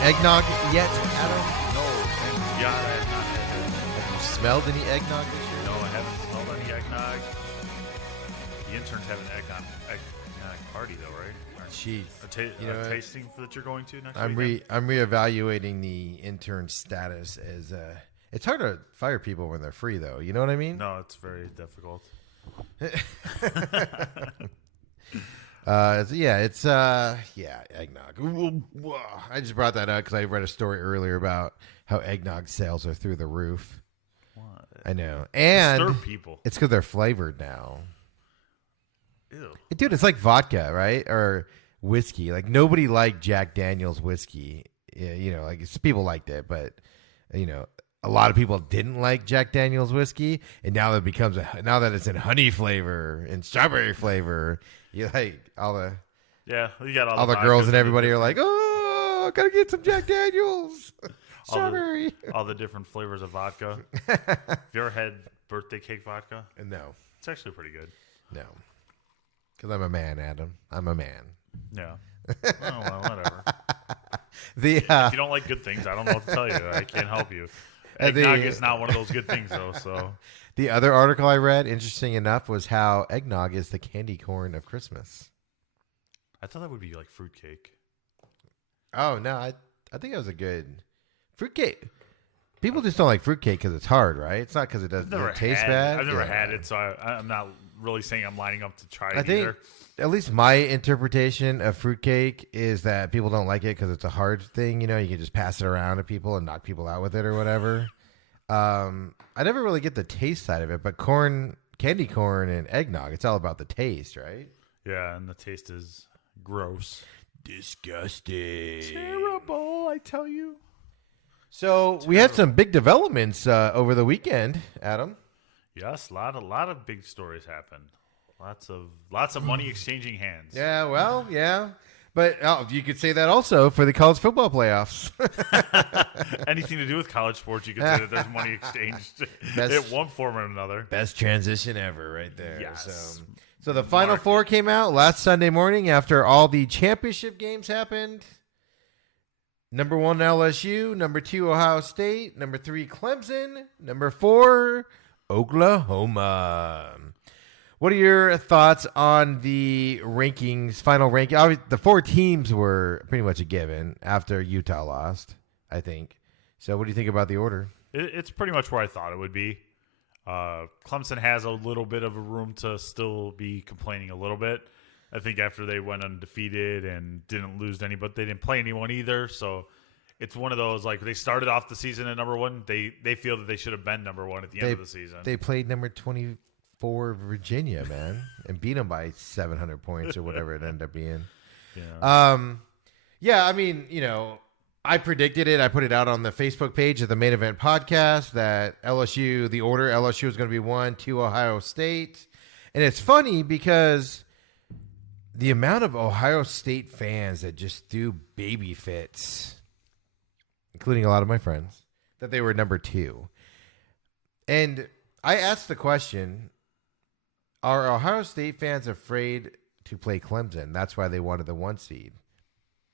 Eggnog yet, Adam? No. Yeah, I have not had it. Have you smelled any eggnog this year? No, I haven't smelled any eggnog. The interns have an eggnog party, though, right? Jeez. A tasting that you're going to next week? I'm reevaluating the intern status as it's hard to fire people when they're free, though. You know what I mean? No, it's very difficult. Eggnog. I just brought that up because I read a story earlier about how eggnog sales are through the roof. What? I know, and Disturb people. It's because they're flavored now. Ew. Dude, it's like vodka, right? Or whiskey. Like nobody liked Jack Daniel's whiskey. Yeah, like people liked it, but a lot of people didn't like Jack Daniel's whiskey, and now that it's in honey flavor and strawberry flavor, you like you got all the girls and everybody are like, oh, I gotta get some Jack Daniels strawberry. All the different flavors of vodka. Have you ever had birthday cake vodka? No, it's actually pretty good. No, because I'm a man, Adam. I'm a man. Yeah. Oh, well, whatever. If you don't like good things, I don't know what to tell you. I can't help you. Eggnog is not one of those good things, though. So the other article I read, interesting enough, was how eggnog is the candy corn of Christmas. I thought that would be like fruitcake. Oh no, I think it was a good fruitcake. People just don't like fruitcake because it's hard, right? It's not because it doesn't taste bad. I've never had it, so I'm not really saying I'm lining up to try it I think, either. At least my interpretation of fruitcake is that people don't like it because it's a hard thing. You can just pass it around to people and knock people out with it or whatever. I never really get the taste side of it, but candy corn and eggnog, it's all about the taste, right? Yeah, and the taste is gross. Disgusting. Terrible, I tell you. So we had some big developments over the weekend, Adam. Yes, a lot of big stories happened. Lots of money exchanging hands. Yeah, well, yeah. But you could say that also for the college football playoffs. Anything to do with college sports, you could say that there's money exchanged in one form or another. Best transition ever right there. Yes. So the Final Four came out last Sunday morning after all the championship games happened. Number 1, LSU. Number 2, Ohio State. Number 3, Clemson. Number 4, Oklahoma. What are your thoughts on the rankings, final ranking? The 4 teams were pretty much a given after Utah lost, I think. So what do you think about the order? It's pretty much where I thought it would be. Clemson has a little bit of a room to still be complaining a little bit. I think after they went undefeated and didn't lose any, but they didn't play anyone either. So it's one of those, like, they started off the season at number 1. They feel that they should have been number 1 at the end of the season. They played number 24 Virginia, man, and beat them by 700 points or whatever it ended up being. Yeah. I mean, I predicted it. I put it out on the Facebook page of the Main Event Podcast that LSU was going to be 1, 2 Ohio State. And it's funny because the amount of Ohio State fans that just threw baby fits, including a lot of my friends, that they were number 2. And I asked the question, are Ohio State fans afraid to play Clemson? That's why they wanted the 1 seed.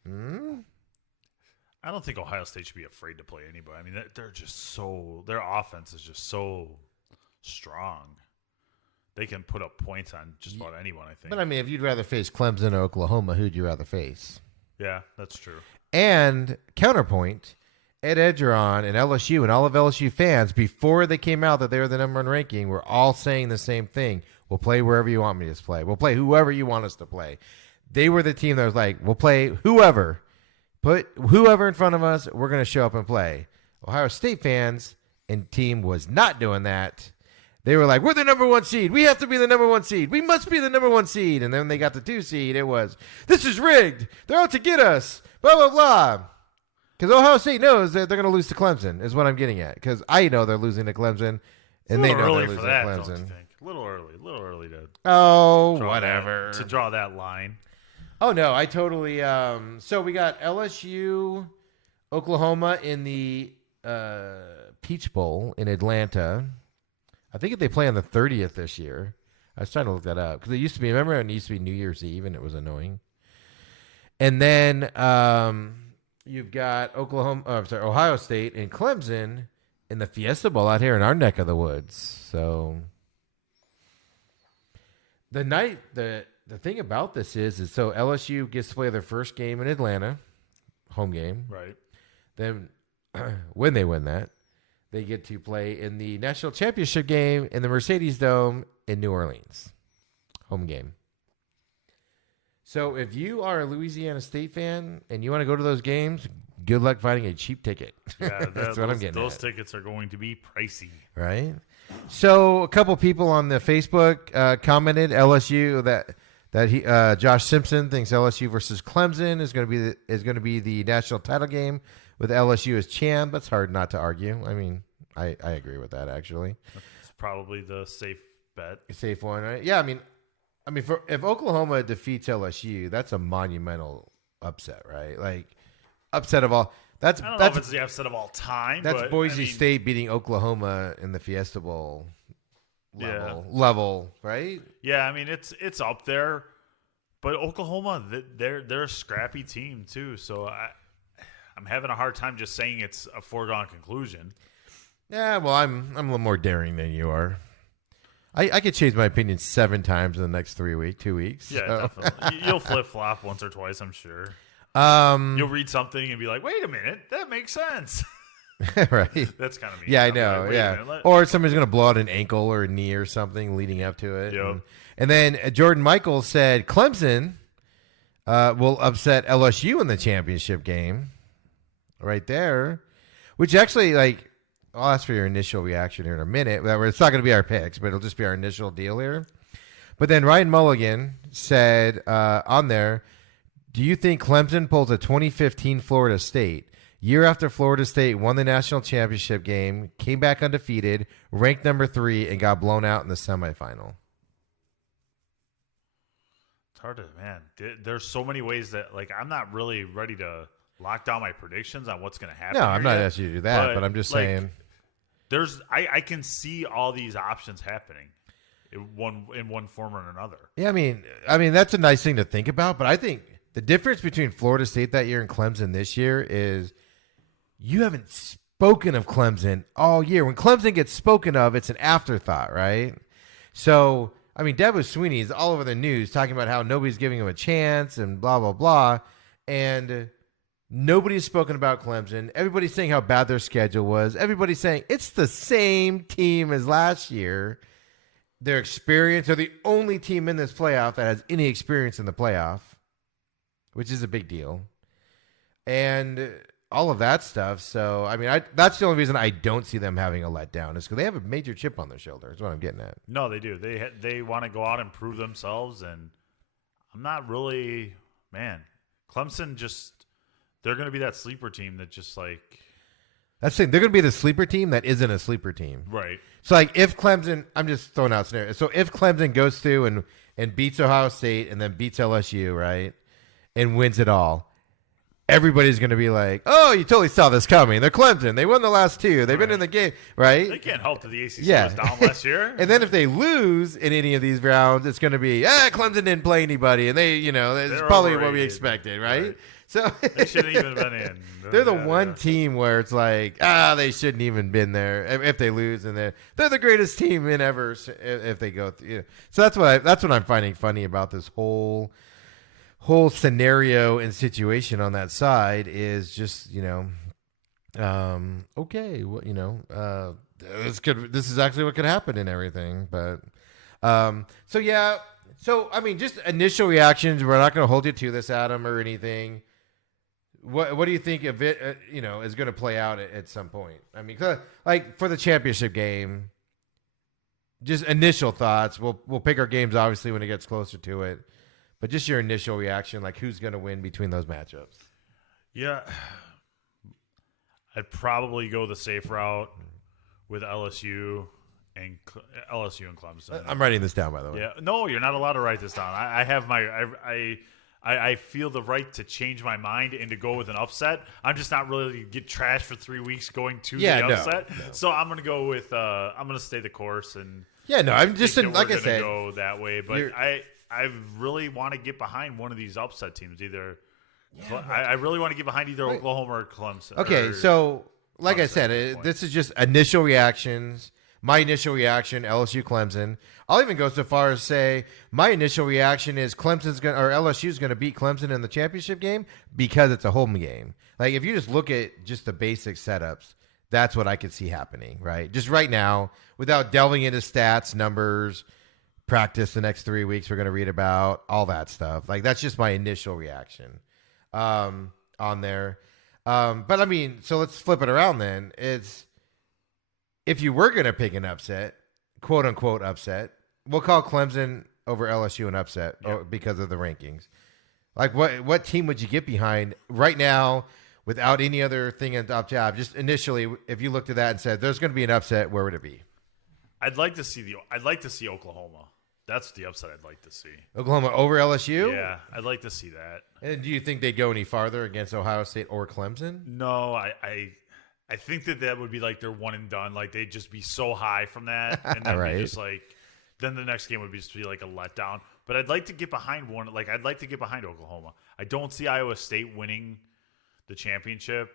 I don't think Ohio State should be afraid to play anybody. I mean, they're just their offense is just so strong. They can put up points on just about anyone, I think. But, I mean, if you'd rather face Clemson or Oklahoma, who'd you rather face? Yeah, that's true. And counterpoint, Ed Edgeron and LSU and all of LSU fans, before they came out that they were the number 1 ranking, were all saying the same thing. We'll play wherever you want me to play. We'll play whoever you want us to play. They were the team that was like, we'll play whoever. Put whoever in front of us, we're going to show up and play. Ohio State fans and team was not doing that. They were like, we're the number 1 seed. We have to be the number 1 seed. We must be the number 1 seed. And then they got the 2 seed. It was, this is rigged. They're out to get us. Blah, blah, blah. Because Ohio State knows that they're going to lose to Clemson is what I'm getting at. Because I know they're losing to Clemson. And they know they're losing to Clemson. Don't you think? A little early to whatever. To draw that line. Oh, no, I totally so we got LSU, Oklahoma in the Peach Bowl in Atlanta. I think they play on the 30th this year. I was trying to look that up because it used to be. Remember, it used to be New Year's Eve, and it was annoying. And then you've got Ohio State and Clemson in the Fiesta Bowl out here in our neck of the woods. So the thing about this is so LSU gets to play their first game in Atlanta, home game. Right. Then when they win that, they get to play in the national championship game in the Mercedes Dome in New Orleans, home game. So if you are a Louisiana State fan and you want to go to those games, good luck finding a cheap ticket. Yeah, That's what I'm getting Those at. tickets are going to be pricey. Right? So a couple people on the Facebook commented LSU that Josh Simpson thinks LSU versus Clemson is going to be the national title game with LSU as champ. That's hard not to argue. I mean, I agree with that actually. It's probably the safe bet. Safe one, right? Yeah, I mean, if Oklahoma defeats LSU, that's a monumental upset, right? Like upset of all. I don't know if it's the upset of all time. That's but, Boise State beating Oklahoma in the Fiesta Bowl level, right? Yeah, I mean it's up there, but Oklahoma they're a scrappy team too. So I'm having a hard time just saying it's a foregone conclusion. Yeah, well, I'm a little more daring than you are. I could change my opinion 7 times in the next 2 weeks. Yeah, so. definitely. You'll flip flop once or twice, I'm sure. You'll read something and be like, "Wait a minute, that makes sense." Right. That's kind of me. Yeah, I know. Like, or somebody's going to blow out an ankle or a knee or something leading up to it. Yep. And then Jordan Michaels said Clemson will upset LSU in the championship game. Right there, which actually, like, I'll ask for your initial reaction here in a minute. It's not going to be our picks, but it'll just be our initial deal here. But then Ryan Mulligan said on there, do you think Clemson pulls a 2015 Florida State? Year after Florida State won the national championship game, came back undefeated, ranked number 3, and got blown out in the semifinal. It's hard to, man. There's so many ways that, like, I'm not really ready to lock down my predictions on what's going to happen. No, I'm not asking you to do that, but I'm just saying. I can see all these options happening in one form or another. Yeah, I mean that's a nice thing to think about, but I think the difference between Florida State that year and Clemson this year is you haven't spoken of Clemson all year. When Clemson gets spoken of, it's an afterthought, right? So, I mean, Dabo Swinney is all over the news talking about how nobody's giving him a chance and blah, blah, blah. And nobody's spoken about Clemson. Everybody's saying how bad their schedule was. Everybody's saying it's the same team as last year. Their experience, they're the only team in this playoff that has any experience in the playoff, which is a big deal. And all of that stuff. So, I mean, that's the only reason I don't see them having a letdown is because they have a major chip on their shoulder. Is what I'm getting at. No, they do. They want to go out and prove themselves. And I'm not really, man, Clemson they're going to be that sleeper team that just like. That's the thing. They're going to be the sleeper team that isn't a sleeper team. Right. So, like, if Clemson, I'm just throwing out scenarios. So, if Clemson goes through and beats Ohio State and then beats LSU, right, and wins it all, everybody's going to be like, oh, you totally saw this coming. They're Clemson. They won the last 2. They've been in the game, right? They can't help that the ACC was down last year. And then if they lose in any of these rounds, it's going to be, Clemson didn't play anybody. And it's probably overrated. what we expected, right? So they shouldn't even been in. They're the one team where it's like, they shouldn't even been there if they lose, and they're the greatest team in ever if they go through. So that's what I'm finding funny about this whole scenario and situation on that side is just okay, well, this is actually what could happen and everything, but so I mean, just initial reactions. We're not going to hold you to this, Adam, or anything. What do you think of it? Is going to play out at some point? I mean, like for the championship game, just initial thoughts. We'll pick our games obviously when it gets closer to it, but just your initial reaction, like who's going to win between those matchups? Yeah, I'd probably go the safe route with LSU and Clemson. I'm writing this down, by the way. Yeah, no, you're not allowed to write this down. I have I feel the right to change my mind and to go with an upset. I'm just not really to get trashed for 3 weeks going to the upset. No. So I'm going to go with I'm going to stay the course and I'm just like I said, go that way. But I really want to get behind one of these upset teams. I really want to get behind either Oklahoma or Clemson. Okay, so like I said, this is just initial reactions. My initial reaction, LSU Clemson. I'll even go so far as say my initial reaction is LSU's going to beat Clemson in the championship game because it's a home game. Like if you just look at just the basic setups, that's what I could see happening, right? Just right now, without delving into stats, numbers, practice the next 3 weeks we're going to read about, all that stuff. Like that's just my initial reaction on there. But I mean, so let's flip it around then. It's if you were going to pick an upset, quote unquote upset, we'll call Clemson over LSU an upset because of the rankings. Like what team would you get behind right now without any other thing on top job? Just initially, if you looked at that and said there's going to be an upset, where would it be? I'd like to see Oklahoma. That's the upset I'd like to see. Oklahoma over LSU? Yeah, I'd like to see that. And do you think they'd go any farther against Ohio State or Clemson? No, I think that would be like their one and done. Like they'd just be so high from that, and then right. be just like, then the next game would just be like a letdown. But I'd like to get behind one. Like I'd like to get behind Oklahoma. I don't see Iowa State winning the championship,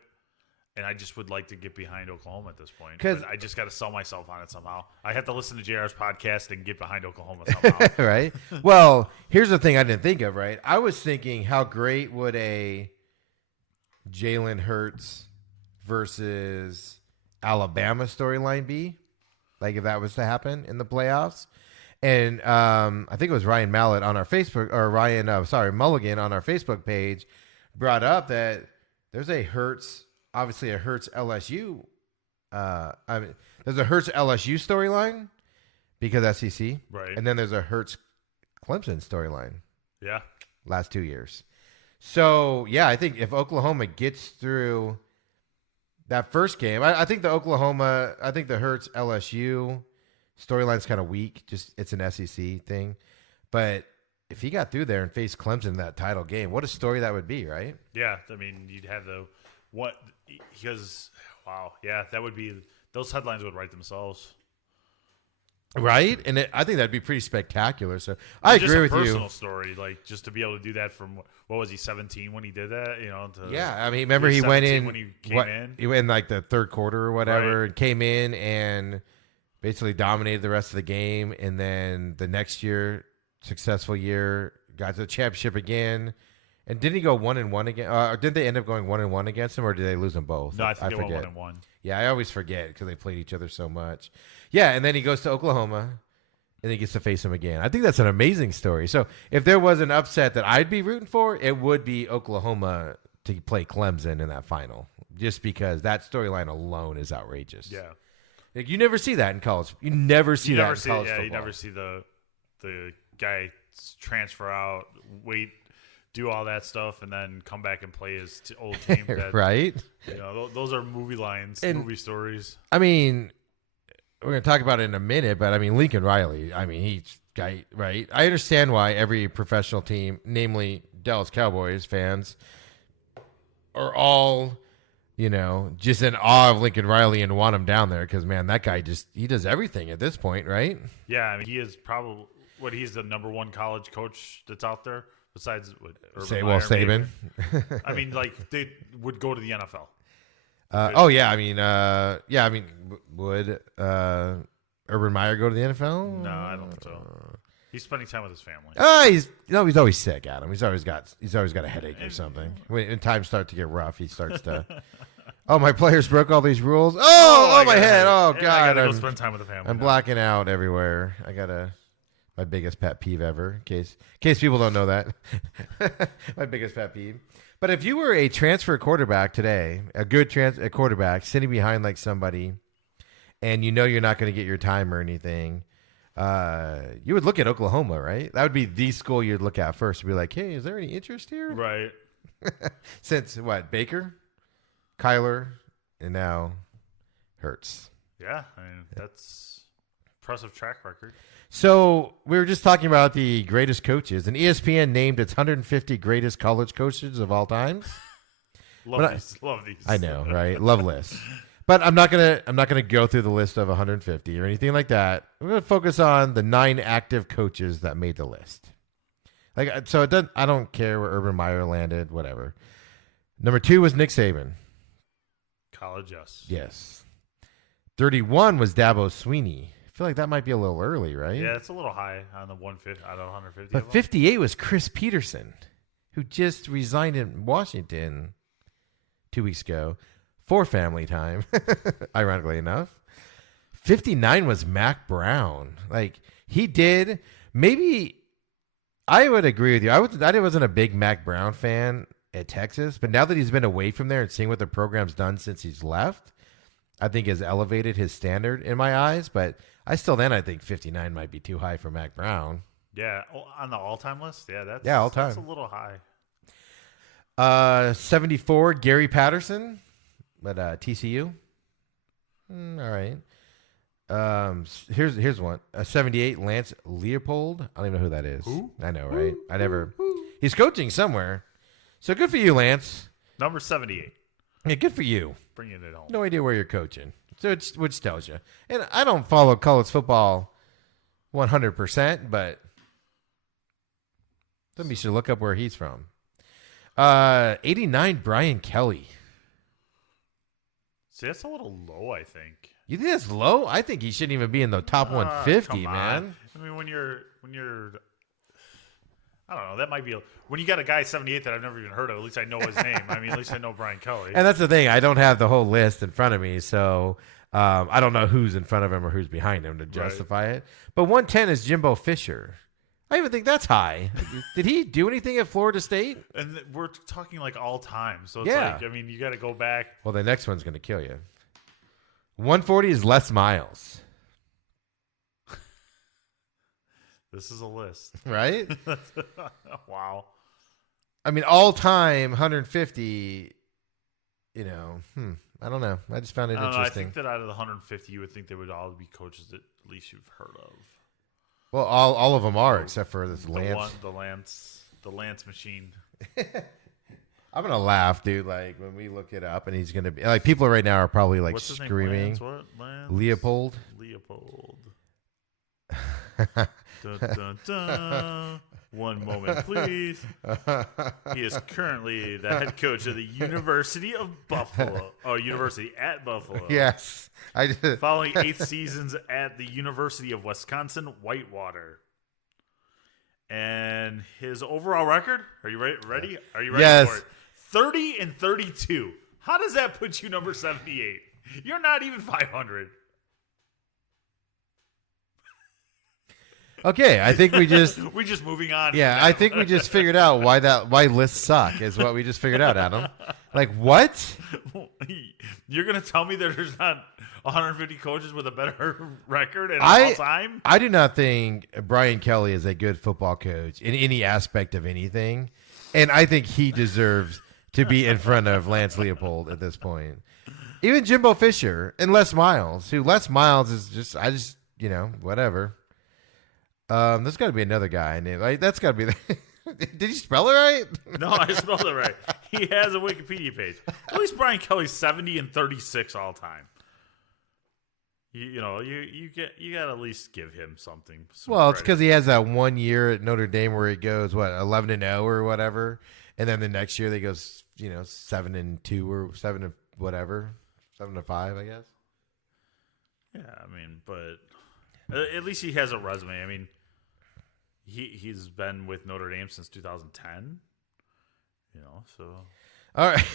and I just would like to get behind Oklahoma at this point. Because I just got to sell myself on it somehow. I have to listen to JR's podcast and get behind Oklahoma somehow. Right. Well, here's the thing I didn't think of. Right. I was thinking, how great would a Jalen Hurts versus Alabama storyline be? Like if that was to happen in the playoffs. And I think it was Ryan Mallett on our Facebook, or Mulligan on our Facebook page brought up that there's a Hurts LSU. There's a Hurts LSU storyline because SEC. Right. And then there's a Hurts Clemson storyline. Yeah. Last 2 years. So, yeah, I think if Oklahoma gets through that first game, I think the Hurts LSU storyline's kind of weak. Just it's an SEC thing. But if he got through there and faced Clemson in that title game, what a story that would be, right? Yeah, I mean, you'd have that would be, those headlines would write themselves. Right? And I think that'd be pretty spectacular. So I agree with you. Just a personal story, like just to be able to do that from, what was he, 17 when he did that? You know, I mean, remember he went in when he came in? He went in like the third quarter or whatever, right. and came in and basically dominated the rest of the game. And then the next year, successful year, got to the championship again. And didn't he go 1-1 again? Or did they end up going 1-1 against him, or did they lose them both? No, I think they went 1-1. Yeah, I always forget because they played each other so much. Yeah, and then he goes to Oklahoma, and he gets to face him again. I think that's an amazing story. So if there was an upset that I'd be rooting for, it would be Oklahoma to play Clemson in that final, just because that storyline alone is outrageous. Yeah. Like, you never see that in college. You never see that in college football. You never see the guy transfer out, do all that stuff, and then come back and play his old team. Right? You know, those are movie lines, movie stories. I mean, we're going to talk about it in a minute, but I mean, Lincoln Riley, right? I understand why every professional team, namely Dallas Cowboys fans, are all, just in awe of Lincoln Riley and want him down there because, man, that guy he does everything at this point, right? Yeah, I mean, he is probably, he's the number one college coach that's out there besides Saban. I mean, like, they would go to the NFL. Would Urban Meyer go to the NFL? No, I don't think so. He's spending time with his family. He's always sick, Adam. He's always got a headache or something. When times start to get rough, he starts to. Oh, my players broke all these rules. Oh, my head. Oh, God. I gotta go spend time with the family. I'm blacking out everywhere. My biggest pet peeve ever, in case people don't know that. My biggest pet peeve. But if you were a transfer quarterback today, a good quarterback sitting behind like somebody, and you're not going to get your time or anything, you would look at Oklahoma, right? That would be the school you'd look at first. Be like, hey, is there any interest here? Right. Since what? Baker, Kyler, and now Hurts. Yeah, I mean, that's impressive track record. So we were just talking about the greatest coaches, and ESPN named its 150 greatest college coaches of all times. Love these. I know, right? Love lists. But I'm not gonna go through the list of 150 or anything like that. We're gonna focus on the 9 active coaches that made the list. So it doesn't. I don't care where Urban Meyer landed. Whatever. Number 2 was Nick Saban. College, yes. Yes. 31 was Dabo Sweeney. I feel like that might be a little early, right? Yeah, it's a little high on the 150 out of 150. But 58 was Chris Peterson, who just resigned in Washington 2 weeks ago for family time, ironically enough. 59 was Mac Brown. Like, he did. Maybe I would agree with you. I wasn't a big Mac Brown fan at Texas, but now that he's been away from there and seeing what the program's done since he's left, I think has elevated his standard in my eyes. But I think 59 might be too high for Mac Brown. Yeah, on the all-time list? Yeah, all-time. That's a little high. 74, Gary Patterson, but TCU. All right. Here's one. 78, Lance Leopold. I don't even know who that is. Who? I know, right? He's coaching somewhere. So good for you, Lance. Number 78. Yeah, good for you. Bringing it home. No idea where you're coaching. So which tells you. And I don't follow college football 100%, but somebody should look up where he's from. 89, Brian Kelly. See, that's a little low, I think. You think that's low? I think he shouldn't even be in the top 150, man. I mean, when you're, I don't know. That might be when you got a guy 78 that I've never even heard of. At least I know his name. I mean, at least I know Brian Kelly. And that's the thing. I don't have the whole list in front of me, so I don't know who's in front of him or who's behind him to justify it. But 110 is Jimbo Fisher. I even think that's high. Did he do anything at Florida State? And we're talking like all time. So it's Yeah. like, I mean, you got to go back. Well, the next one's going to kill you. 140 is Les Miles. This is a list. Right? Wow. I mean, all time 150, I don't know. I just found it I interesting. think that out of the 150, you would think they would all be coaches that at least you've heard of. Well, all of them are, except for this Lance. The Lance machine. I'm going to laugh, dude, like when we look it up and he's going to be like, people right now are probably like What's his name? screaming. Lance what? Lance? Leopold. Dun, dun, dun. One moment, please. He is currently the head coach of the University of Buffalo. Oh, University at Buffalo. Yes. Following 8 seasons at the University of Wisconsin Whitewater. And his overall record, are you ready? Are you ready Yes. for it? 30-32. How does that put you number 78? You're not even 500. Okay, I think we just We're just moving on. yeah, I think we just figured out why lists suck is what we just figured out, Adam. Like what? You're gonna tell me that there's not 150 coaches with a better record in all time? I do not think Brian Kelly is a good football coach in any aspect of anything, and I think he deserves to be in front of Lance Leopold at this point. Even Jimbo Fisher and Les Miles, is just whatever. There's got to be another guy named that's got to be. Did you spell it right? No, I spelled it right. He has a Wikipedia page. At least Brian Kelly's 70-36 all time. You got to at least give hhim something. Well, it's because he has that 1 year at Notre Dame where he goes 11-0 or whatever, and then the next year they goes 7-2 or 7 whatever, 7-5, I guess. Yeah, I mean, but at least he has a resume. I mean, he's been with Notre Dame since 2010. So. All right.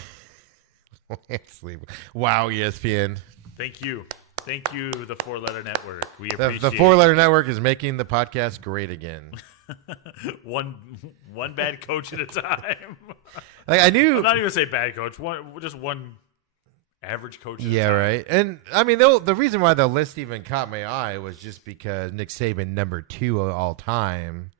Wow, ESPN. Thank you, the 4-letter network. We appreciate the 4-letter network is making the podcast great again. one bad coach at a time. Like I knew. I'm not even gonna say bad coach. Just one average coach. Yeah, right. And I mean, the reason why the list even caught my eye was just because Nick Saban, number 2 of all time,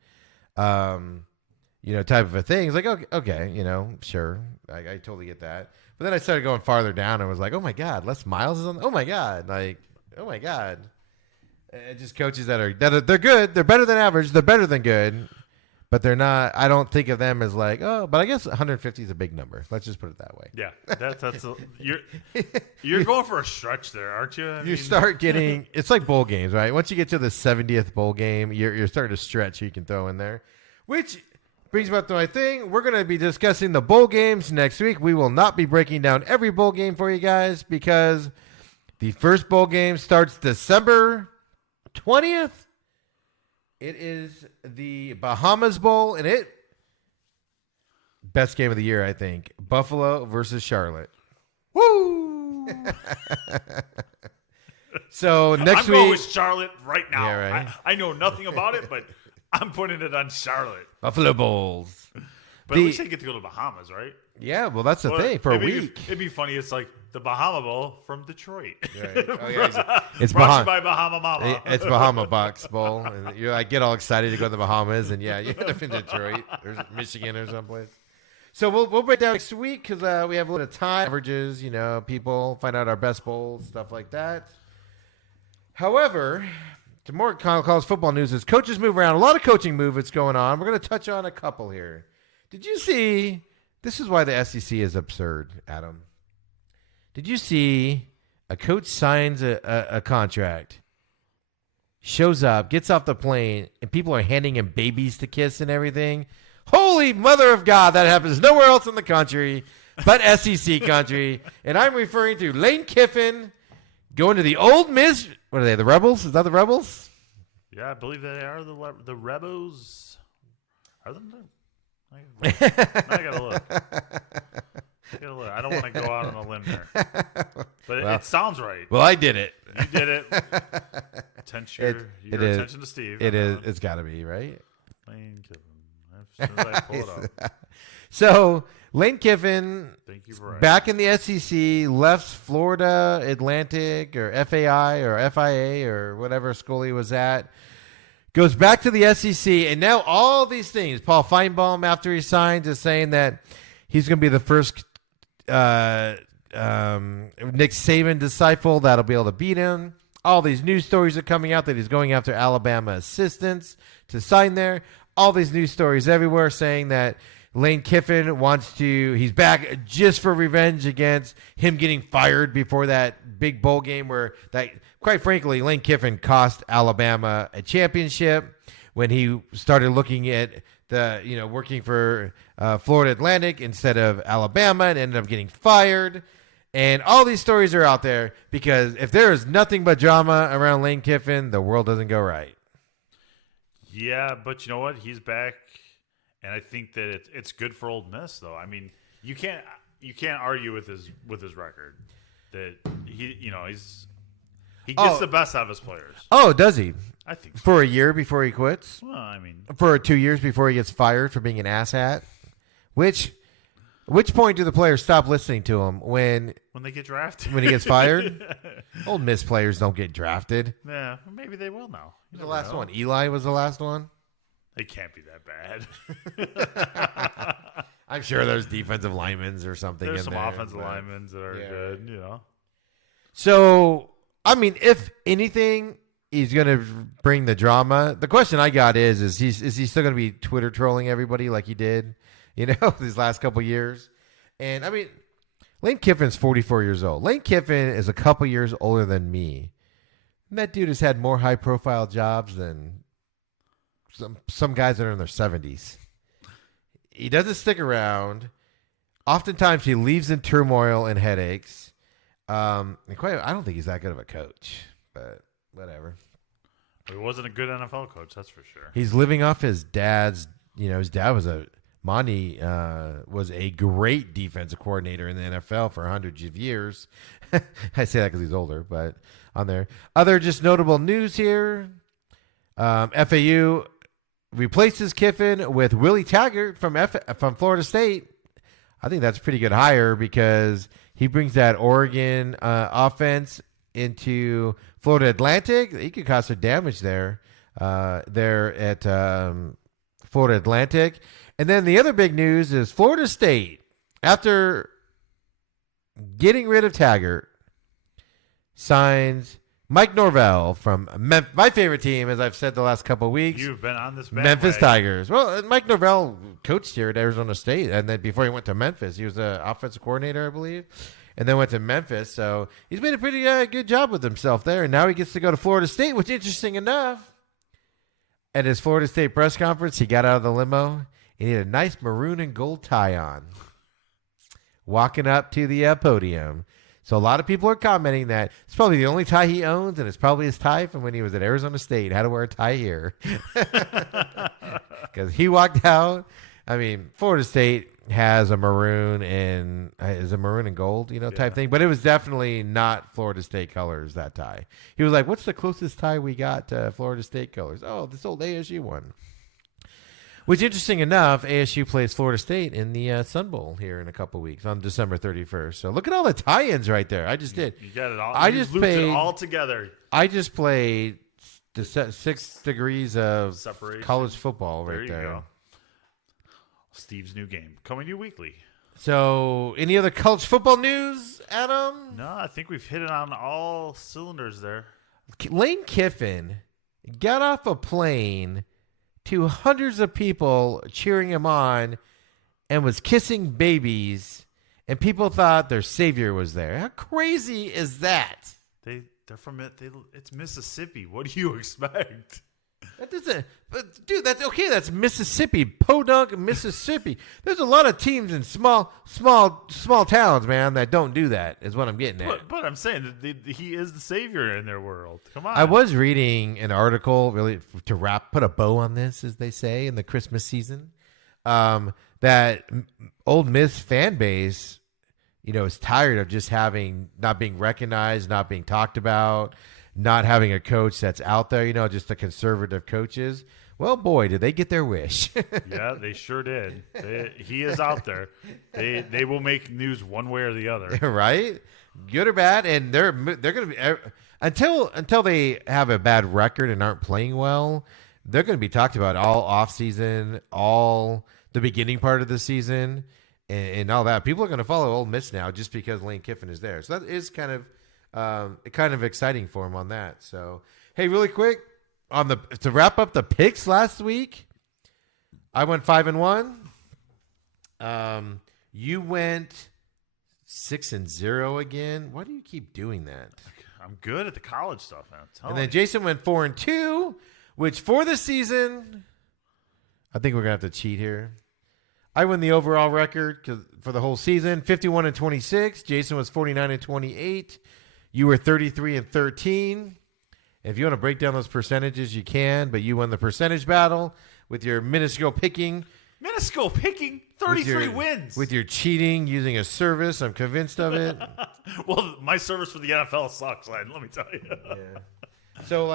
type of a thing. It's like, okay, sure. I totally get that. But then I started going farther down and was like, oh my God, Les Miles is on. Oh my God. Just coaches that are they're good. They're better than average. They're better than good. But they're not. I don't think of them as like, oh. But I guess 150 is a big number. Let's just put it that way. Yeah, you're going for a stretch there, aren't you? You start getting. It's like bowl games, right? Once you get to the 70th bowl game, you're starting to stretch. You can throw in there, which brings me up to my thing. We're going to be discussing the bowl games next week. We will not be breaking down every bowl game for you guys because the first bowl game starts December 20th. It is the Bahamas Bowl, and best game of the year, I think. Buffalo versus Charlotte. Woo! So next I'm week, going with Charlotte right now. Yeah, right. I know nothing about it, but I'm putting it on Charlotte. Buffalo Bulls. But at least they get to go to Bahamas, right? Yeah, well, that's the thing for a week. It'd be funny. It's like the Bahama Bowl from Detroit. Right. Oh, yeah, it's brought to you by Bahama Mama. It's Bahama Bucks Bowl, and I get all excited to go to the Bahamas, and yeah, you end up in Detroit or Michigan or someplace. So we'll break down next week because we have a little time averages. People find out our best bowls, stuff like that. However, to more college football news is coaches move around. A lot of coaching movements going on. We're going to touch on a couple here. Did you see? This is why the SEC is absurd, Adam. Did you see a coach signs a contract, shows up, gets off the plane, and people are handing him babies to kiss and everything? Holy mother of God, that happens nowhere else in the country but SEC country. And I'm referring to Lane Kiffin going to the Old Miss. What are they, the Rebels? Is that the Rebels? Yeah, I believe they are the Rebels. Are they? I gotta look. I don't want to go out on a limb there, but it sounds right. Well, I did it. You did it. Attention to Steve. It is. It's got to be right. Lane Kiffin. As soon as I pull it up. So Lane Kiffin, thank you for back in the SEC, left Florida Atlantic or FAI or FIA or whatever school he was at. Goes back to the SEC, and now all these things. Paul Feinbaum, after he signs, is saying that he's going to be the first Nick Saban disciple that'll be able to beat him. All these news stories are coming out that he's going after Alabama assistants to sign there. All these news stories everywhere saying that Lane Kiffin he's back just for revenge against him getting fired before that big bowl game where that, quite frankly, Lane Kiffin cost Alabama a championship when he started looking at working for Florida Atlantic instead of Alabama and ended up getting fired. And all these stories are out there because if there is nothing but drama around Lane Kiffin, the world doesn't go right. Yeah, but you know what? He's back. And I think that it's good for Ole Miss, though. I mean, you can't argue with his record that he gets the best out of his players. Oh, does he? I think so. For a year before he quits. Well, I mean, for 2 years before he gets fired for being an asshat. Which point do the players stop listening to him when they get drafted? When he gets fired? Old Miss players don't get drafted. Yeah, maybe they will now. The last one. Eli was the last one. They can't be that bad. I'm sure there's defensive linemen or something. There's in some there, offensive linemen that are good, So, I mean, if anything, he's going to bring the drama. The question I got is he still going to be Twitter trolling everybody like he did, these last couple years? And, I mean, Lane Kiffin's 44 years old. Lane Kiffin is a couple years older than me. And that dude has had more high-profile jobs than some guys that are in their 70s. He doesn't stick around. Oftentimes, he leaves in turmoil and headaches. I don't think he's that good of a coach, but whatever. He wasn't a good NFL coach, that's for sure. He's living off his dad's. His dad was Monty was a great defensive coordinator in the NFL for hundreds of years. I say that because he's older, but on there. Other just notable news here. FAU replaces Kiffin with Willie Taggart from Florida State. I think that's a pretty good hire because he brings that Oregon offense into Florida Atlantic. He could cause some damage there at Florida Atlantic. And then the other big news is Florida State, after getting rid of Taggart, signs Mike Norvell from my favorite team, as I've said the last couple of weeks. You've been on this Memphis Tigers. Well, Mike Norvell coached here at Arizona State, and then before he went to Memphis, he was an offensive coordinator, I believe, and then went to Memphis. So he's made a pretty good job with himself there, and now he gets to go to Florida State, which, interesting enough, at his Florida State press conference, he got out of the limo, and he had a nice maroon and gold tie on, walking up to the podium. So a lot of people are commenting that it's probably the only tie he owns, and it's probably his tie from when he was at Arizona State. Had to wear a tie here because he walked out. I mean, Florida State has a maroon and gold, type thing, but it was definitely not Florida State colors, that tie. He was like, "What's the closest tie we got to Florida State colors?" Oh, this old ASU one. Which, interesting enough, ASU plays Florida State in the Sun Bowl here in a couple weeks on December 31st. So look at all the tie-ins right there. I just did. You got it all. I you just looped played it all together. I just played the 6 degrees of Separation. college football right There you go. Steve's new game coming to you weekly. So, any other college football news, Adam? No, I think we've hit it on all cylinders there. Lane Kiffin got off a plane to hundreds of people cheering him on and was kissing babies, and people thought their savior was there. How crazy is that? They're from it. It's Mississippi. What do you expect? That doesn't, but dude, that's okay. That's Mississippi, Podunk, Mississippi. There's a lot of teams in small towns, man, that don't do that. Is what I'm getting at. But I'm saying that he is the savior in their world. Come on. I was reading an article, really, to put a bow on this, as they say, in the Christmas season, that Ole Miss fan base, is tired of just not being recognized, not being talked about, not having a coach that's out there, just the conservative coaches. Well, boy, did they get their wish. Yeah, they sure did. He is out there. They will make news one way or the other. Right? Good or bad. And they're going to be, until they have a bad record and aren't playing well, they're going to be talked about all offseason, all the beginning part of the season, and all that. People are going to follow Ole Miss now just because Lane Kiffin is there. So that is kind of exciting for him on that. So, hey, really quick to wrap up the picks last week, I went 5-1. You went 6-0 again. Why do you keep doing that? I'm good at the college stuff, man. And then Jason went 4-2, which for the season, I think we're gonna have to cheat here. I win the overall record for the whole season, 51-26. Jason was 49-28. You were 33-13. If you want to break down those percentages, you can, but you won the percentage battle with your minuscule picking. Minuscule picking, 33 wins. With your cheating using a service, I'm convinced of it. Well, my service for the NFL sucks, let me tell you. Yeah. So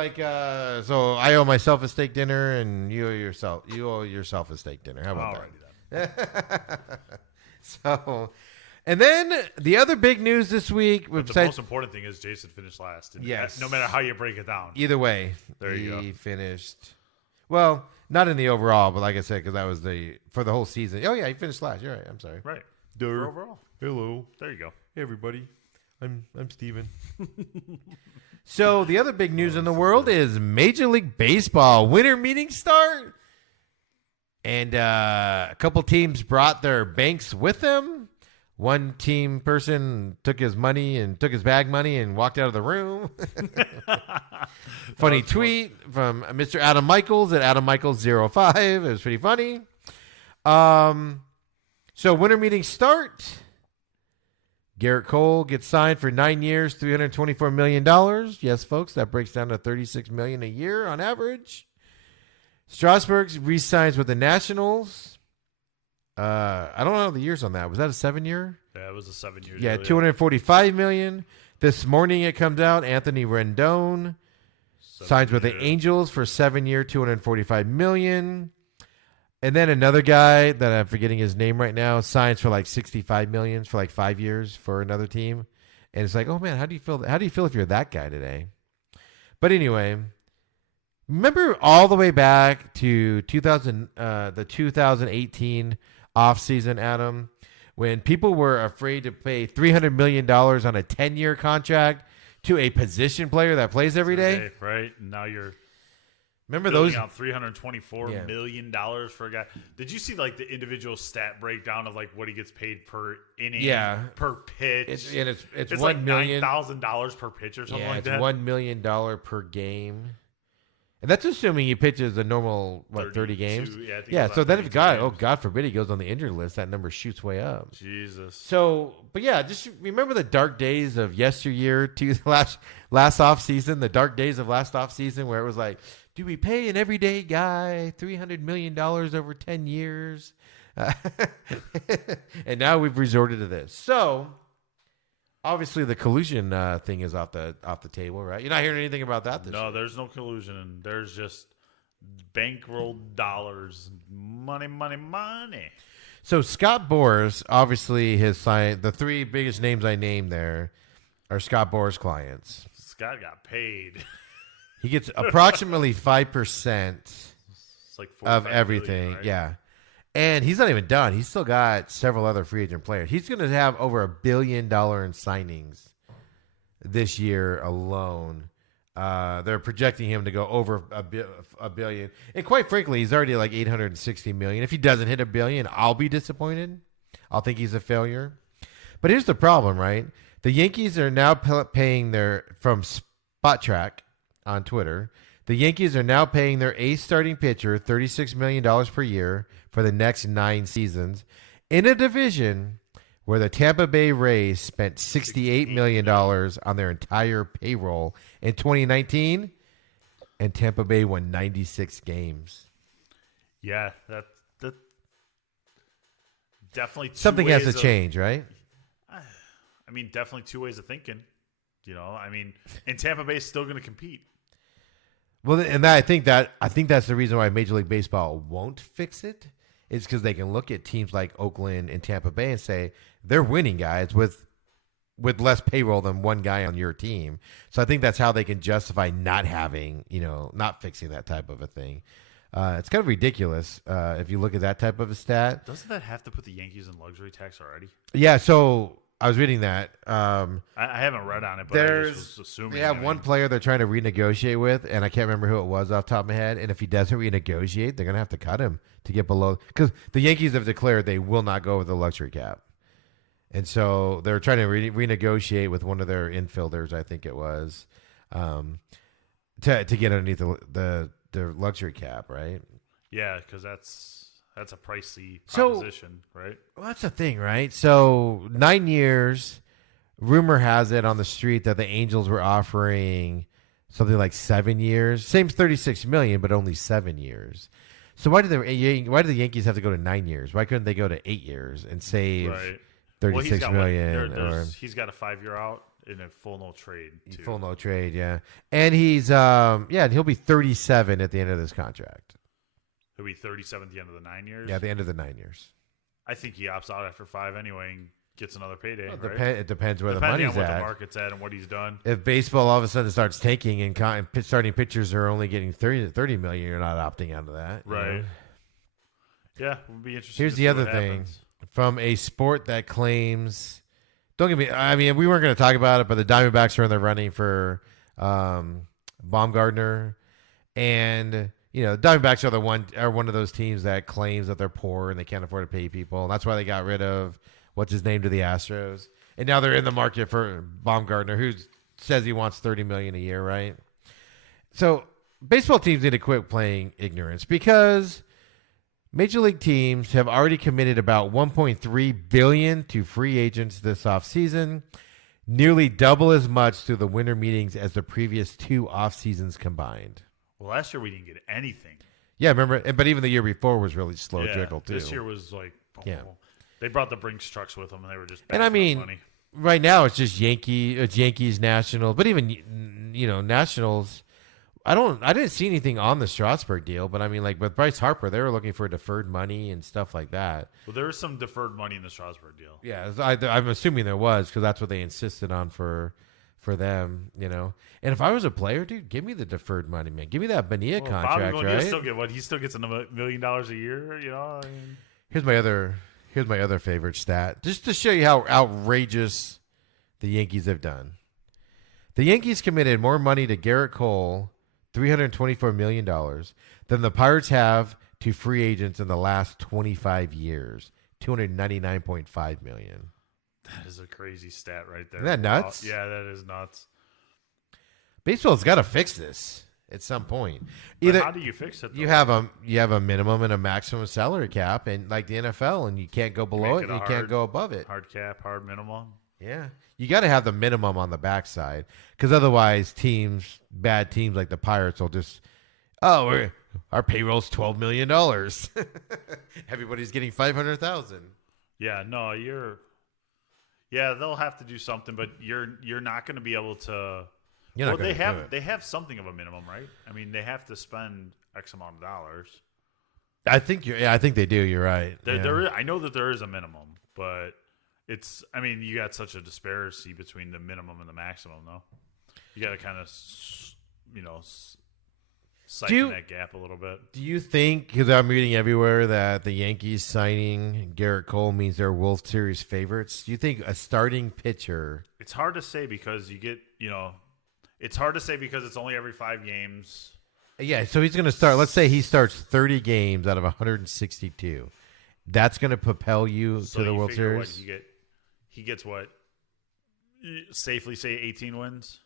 so I owe myself a steak dinner, and you owe yourself a steak dinner. How about that? Then. So, and then the other big news this week. But the most important thing is Jason finished last. Yes. No matter how you break it down. Either way, he finished. Well, not in the overall, but like I said, because that was for the whole season. Oh yeah, he finished last. You're right. I'm sorry. Right. For overall. Hello. There you go. Hey everybody. I'm Steven. So the other big news in the world is Major League Baseball winter meetings start. And a couple teams brought their banks with them. One team person took his money and took his bag money and walked out of the room. Funny tweet from Mr. Adam Michaels at Adam Michaels 05. It was pretty funny. So winter meetings start. Garrett Cole gets signed for 9 years, $324 million. Yes, folks, that breaks down to $36 million a year on average. Strasburg re-signs with the Nationals. I don't know the years on that. Was that a 7-year? Yeah, it was a 7-year. Yeah, $245 million. This morning it comes out. Anthony Rendon signs with the Angels for 7-year, $245 million. And then another guy that I'm forgetting his name right now signs for like $65 million for like 5 years for another team. And it's like, oh man, how do you feel? How do you feel if you're that guy today? But anyway. Remember all the way back to the 2018 offseason, Adam, when people were afraid to pay $300 million on a 10-year contract to a position player that plays every day. Right? And now you're Remember building those? out $324 million dollars for a guy. Did you see like the individual stat breakdown of like what he gets paid per inning, per pitch? It's it's $1 like million. $9,000 per pitch or something like that. It's $1 million per game. And that's assuming he pitches a normal 30 games. So then if God forbid he goes on the injured list, that number shoots way up. Jesus. So, but yeah, just remember the dark days of yesteryear to last off season, the dark days of last off season where it was like, do we pay an everyday guy $300 million over 10 years? And now we've resorted to this. So obviously, the collusion thing is off the table, right? You're not hearing anything about that this year. No, there's no collusion. There's just bankroll dollars, money. So Scott Boras, obviously, his client, the three biggest names I named there are Scott Boras clients. Scott got paid. He gets approximately 5% like of everything. million, right? Yeah. And he's not even done. He's still got several other free agent players. He's going to have over $1 billion in signings this year alone. They're projecting him to go over a billion. And quite frankly, he's already like $860 million. If he doesn't hit $1 billion, I'll be disappointed. I'll think he's a failure. But here's the problem, right? The Yankees are now paying from Spot Track on Twitter, the Yankees are now paying their ace starting pitcher $36 million per year for the next 9 seasons in a division where the Tampa Bay Rays spent $68 million on their entire payroll in 2019, and Tampa Bay won 96 games. Yeah, that definitely something has to change, right? I mean, definitely two ways of thinking. You know, I mean, and Tampa Bay is still going to compete. Well, and I think that's the reason why Major League Baseball won't fix it. Is because they can look at teams like Oakland and Tampa Bay and say they're winning guys with less payroll than one guy on your team. So I think that's how they can justify not fixing that type of a thing. It's kind of ridiculous if you look at that type of a stat. Doesn't that have to put the Yankees in luxury tax already? Yeah, so I was reading that. I haven't read on it, but I just was assuming. They have one player they're trying to renegotiate with, and I can't remember who it was off the top of my head. And if he doesn't renegotiate, they're going to have to cut him to get below. Because the Yankees have declared they will not go with the luxury cap. And so they're trying to renegotiate with one of their infielders, I think it was, to get underneath the luxury cap, right? Yeah, because that's a pricey proposition, right? Well, that's the thing, right? So 9 years, rumor has it on the street that the Angels were offering something like 7 years. Same as $36 million, but only 7 years. So why did the Yankees have to go to 9 years? Why couldn't they go to 8 years and save $36 million? He's got a 5-year out in a full no trade. Too. Full no trade, yeah. And he's he'll be 37 at the end of this contract. He'll be 37 at the end of the 9 years? Yeah, at the end of the 9 years. I think he opts out after 5 anyway and gets another payday, right? It depends where the money's Depending on what at. the market's at and what he's done. If baseball all of a sudden starts tanking and starting pitchers are only getting $30 million, you're not opting out of that. Right. You know? Yeah, we'll be interested. Here's the other thing. From a sport that claims... Don't get me... I mean, we weren't going to talk about it, but the Diamondbacks are in the running for Baumgartner. And... You know, Diamondbacks are one of those teams that claims that they're poor and they can't afford to pay people. And that's why they got rid of what's his name to the Astros. And now they're in the market for Baumgartner, who says he wants $30 million a year, right? So baseball teams need to quit playing ignorance because major league teams have already committed about $1.3 billion to free agents this offseason, nearly double as much through the winter meetings as the previous 2 off seasons combined. Well, last year we didn't get anything. Yeah, remember? But even the year before was really slow trickle, too. This year was like, they brought the Brinks trucks with them, and they were just and I mean, money. Right now it's just Yankees, Nationals. But even, Nationals, I didn't see anything on the Strasburg deal. But I mean, like with Bryce Harper, they were looking for deferred money and stuff like that. Well, there was some deferred money in the Strasburg deal. Yeah, I'm assuming there was because that's what they insisted on for them, And if I was a player, dude, give me the deferred money, man. Give me that Bonilla contract, Bobby right? Still get what? He still gets $1 million a year, I mean. Here's my other favorite stat, just to show you how outrageous the Yankees have done. The Yankees committed more money to Garrett Cole, $324 million, than the Pirates have to free agents in the last 25 years, $299.5 million. That is a crazy stat right there. Isn't that nuts? Yeah, that is nuts. Baseball's got to fix this at some point. But how do you fix it, though? You have a minimum and a maximum salary cap, and like the NFL, and you can't go below it, and you can't go above it. Hard cap, hard minimum. Yeah, you got to have the minimum on the backside, because otherwise, bad teams like the Pirates will just, our payroll's $12 million. Everybody's getting $500,000. Yeah, no, yeah, they'll have to do something, but you're not going to be able to. Well, they have something of a minimum, right? I mean, they have to spend X amount of dollars. I think they do. You're right. There is, I know that there is a minimum, but it's. I mean, you got such a disparity between the minimum and the maximum, though. You got to kind of, siphon that gap a little bit. Do you think? Because I'm reading everywhere that the Yankees signing Garrett Cole means they're World Series favorites. Do you think a starting pitcher? It's hard to say because you get, It's hard to say because it's only every 5 games. Yeah, so he's going to start. Let's say he starts 30 games out of 162. That's going to propel you to the World Series. He gets what? Safely say 18 wins.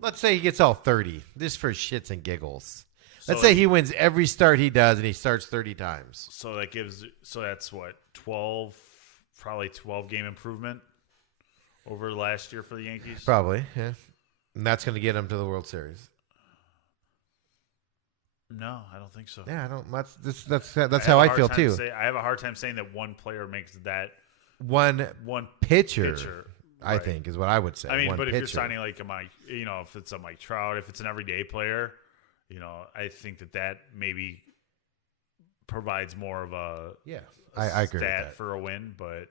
Let's say he gets all 30, just for shits and giggles. Let's say he wins every start he does, and he starts 30 times. So that's what, 12, probably 12 game improvement over last year for the Yankees. Probably, yeah. And that's going to get him to the World Series. No, I don't think so. Yeah, I don't. That's how I feel too. I have a hard time saying that one player makes that one pitcher. I right. think is what I would say. I mean, one but pitcher. if you're signing like a Mike, if it's a Mike Trout, if it's an everyday player, I think that maybe provides more of a I agree with stat that. for a win. But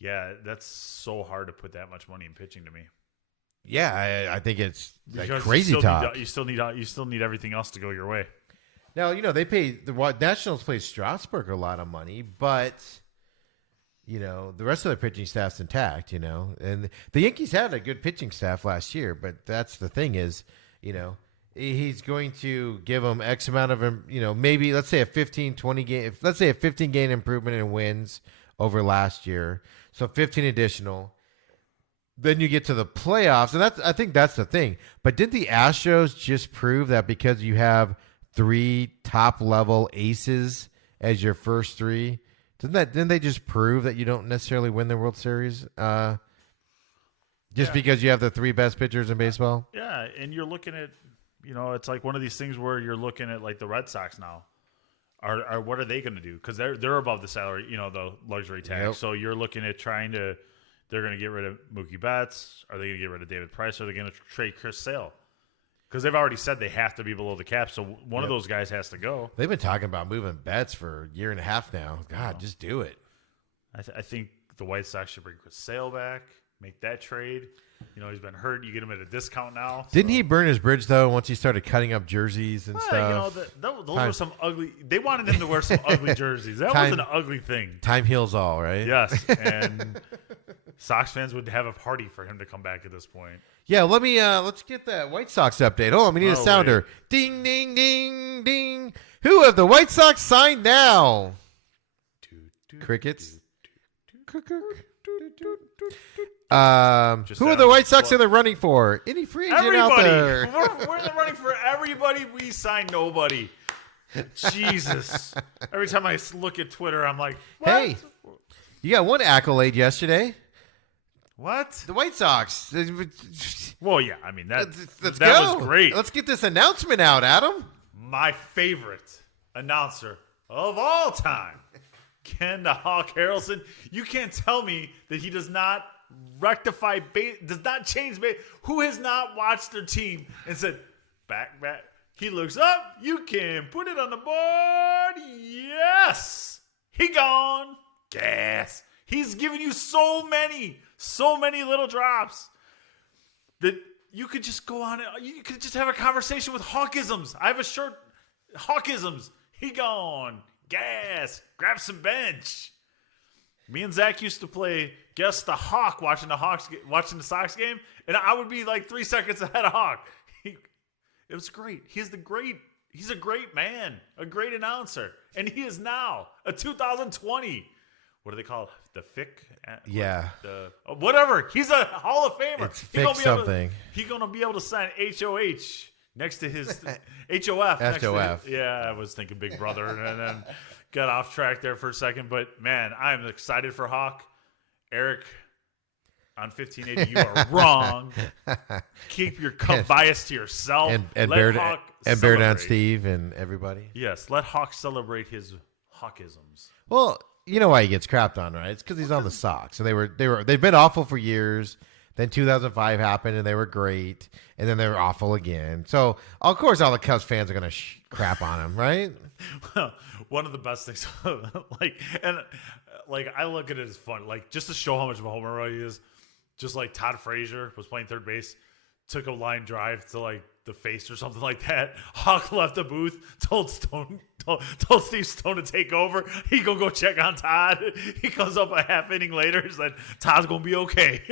yeah, that's so hard to put that much money in pitching to me. Yeah, I think it's like Because crazy talk. You still need everything else to go your way. Now, they pay the Nationals play Strasburg a lot of money, but the rest of the pitching staff's intact. And the Yankees had a good pitching staff last year, but that's the thing is, he's going to give them X amount of maybe let's say a 15-20 game, let's say a 15 game improvement in wins over last year, so 15 additional. Then you get to the playoffs, and I think that's the thing. But did the Astros just prove that because you have 3 top-level aces as your first 3, didn't they just prove that you don't necessarily win the World Series because you have the 3 best pitchers in baseball? Yeah, and you're looking at, it's like one of these things where you're looking at like the Red Sox now. Are what are they going to do? Because they're above the salary, the luxury tax. Yep. So you're looking at trying to. They're going to get rid of Mookie Betts. Are they going to get rid of David Price? Or are they going to trade Chris Sale? Because they've already said they have to be below the cap, so one of those guys has to go. They've been talking about moving Betts for a year and a half now. God, just do it. I think the White Sox should bring Chris Sale back, make that trade. He's been hurt. You get him at a discount now. Didn't he burn his bridge, though, once he started cutting up jerseys and stuff? Those were some ugly – they wanted him to wear some ugly jerseys. That was an ugly thing. Time heals all, right? Yes, and Sox fans would have a party for him to come back at this point. Yeah, let's get that White Sox update. Oh, we need a sounder. Wait. Ding, ding, ding, ding. Who have the White Sox signed now? Crickets. Who are the White Sox in the running for? Any free agent out there? We're in the running for everybody. We signed nobody. Jesus. Every time I look at Twitter, I'm like, what? Hey, you got one accolade yesterday. What? The White Sox. Well, yeah. I mean, that go. Was great. Let's get this announcement out, Adam. My favorite announcer of all time, Ken the Hawk Harrelson. You can't tell me that he does not rectify, does not change. Who has not watched their team and said, back. He looks up. You can put it on the board. Yes. He gone. Gas. He's giving you so many little drops that you could just go on. You could just have a conversation with Hawkisms. I have a shirt. Hawkisms. He gone. Gas. Grab some bench. Me and Zach used to play guess the Hawk watching the Sox game, and I would be like 3 seconds ahead of Hawk. It was great. He's a great man, a great announcer, and he is now a 2020. What do they call it? The FIC? Yeah. Whatever. He's a Hall of Famer. It's FIC something. He's going to be able to sign HOH next to his HOF. HOF. Yeah, I was thinking Big Brother and then got off track there for a second. But, man, I'm excited for Hawk. Eric, on 1580, you are wrong. Keep your bias to yourself. And Bear Down Steve and everybody. Yes, let Hawk celebrate his Hawkisms. Well, you know why he gets crapped on, right? It's because he's on the Sox, and they've been awful for years. Then 2005 happened, and they were great, and then they were awful again. So of course, all the Cubs fans are gonna crap on him, right? Well, one of the best things, I look at it as fun, like just to show how much of a homer he is. Just like Todd Frazier was playing third base, took a line drive to like the face or something like that. Hawk left the booth, told Steve Stone to take over. He gonna go check on Todd. He comes up a half inning later. He said Todd's gonna be okay.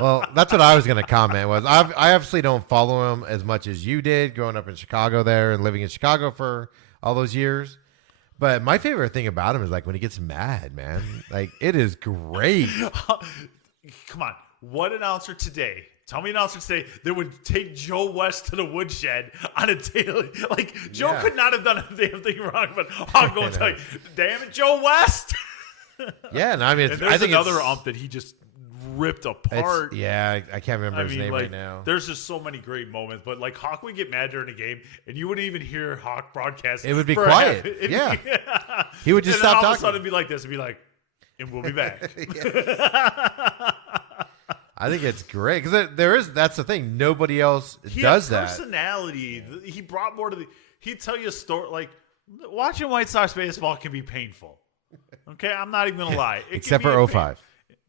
Well, that's what I was gonna comment. I obviously don't follow him as much as you did, growing up in Chicago there and living in Chicago for all those years. But my favorite thing about him is like when he gets mad, man. Like it is great. Come on, what announcer today? Tell me an announcer today that would take Joe West to the woodshed on a daily. Like, Joe could not have done a damn thing wrong, but I'm going to tell you, damn it, Joe West. Yeah, no, I mean, I think another ump that he just ripped apart. I can't remember his name right now. There's just so many great moments, but like Hawk would get mad during a game, and you wouldn't even hear Hawk broadcast. It would be quiet. He would just stop talking. All of a sudden, it'd be like this. It'd be like, and we'll be back. I think it's great because that's the thing. Nobody else does that. Personality. He brought more to the. He'd tell you a story like watching White Sox baseball can be painful. Okay, I'm not even gonna lie. Except for 05.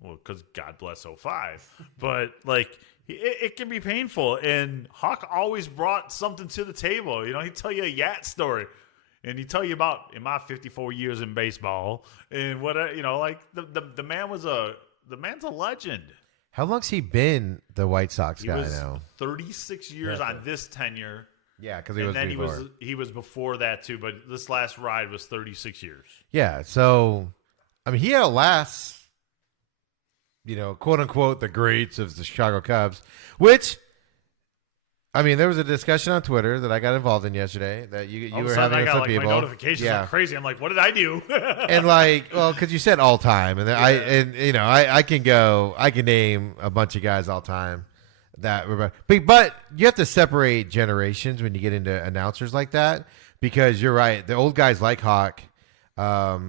Well, because God bless 05. But like it can be painful, and Hawk always brought something to the table. You know, he'd tell you a Yat story. And he tell you about in my 54 years in baseball and what like the man's a legend. How long's he been the White Sox guy now? 36 years on this tenure. Yeah, because he was before that too. But this last ride was 36 years. Yeah, so I mean he outlasts, quote unquote the greats of the Chicago Cubs, which. I mean, there was a discussion on Twitter that I got involved in yesterday that you were having with some people. My notifications are crazy. I'm like, what did I do? And because you said all time, and then I can name a bunch of guys all time but you have to separate generations when you get into announcers like that because you're right. The old guys like Hawk, are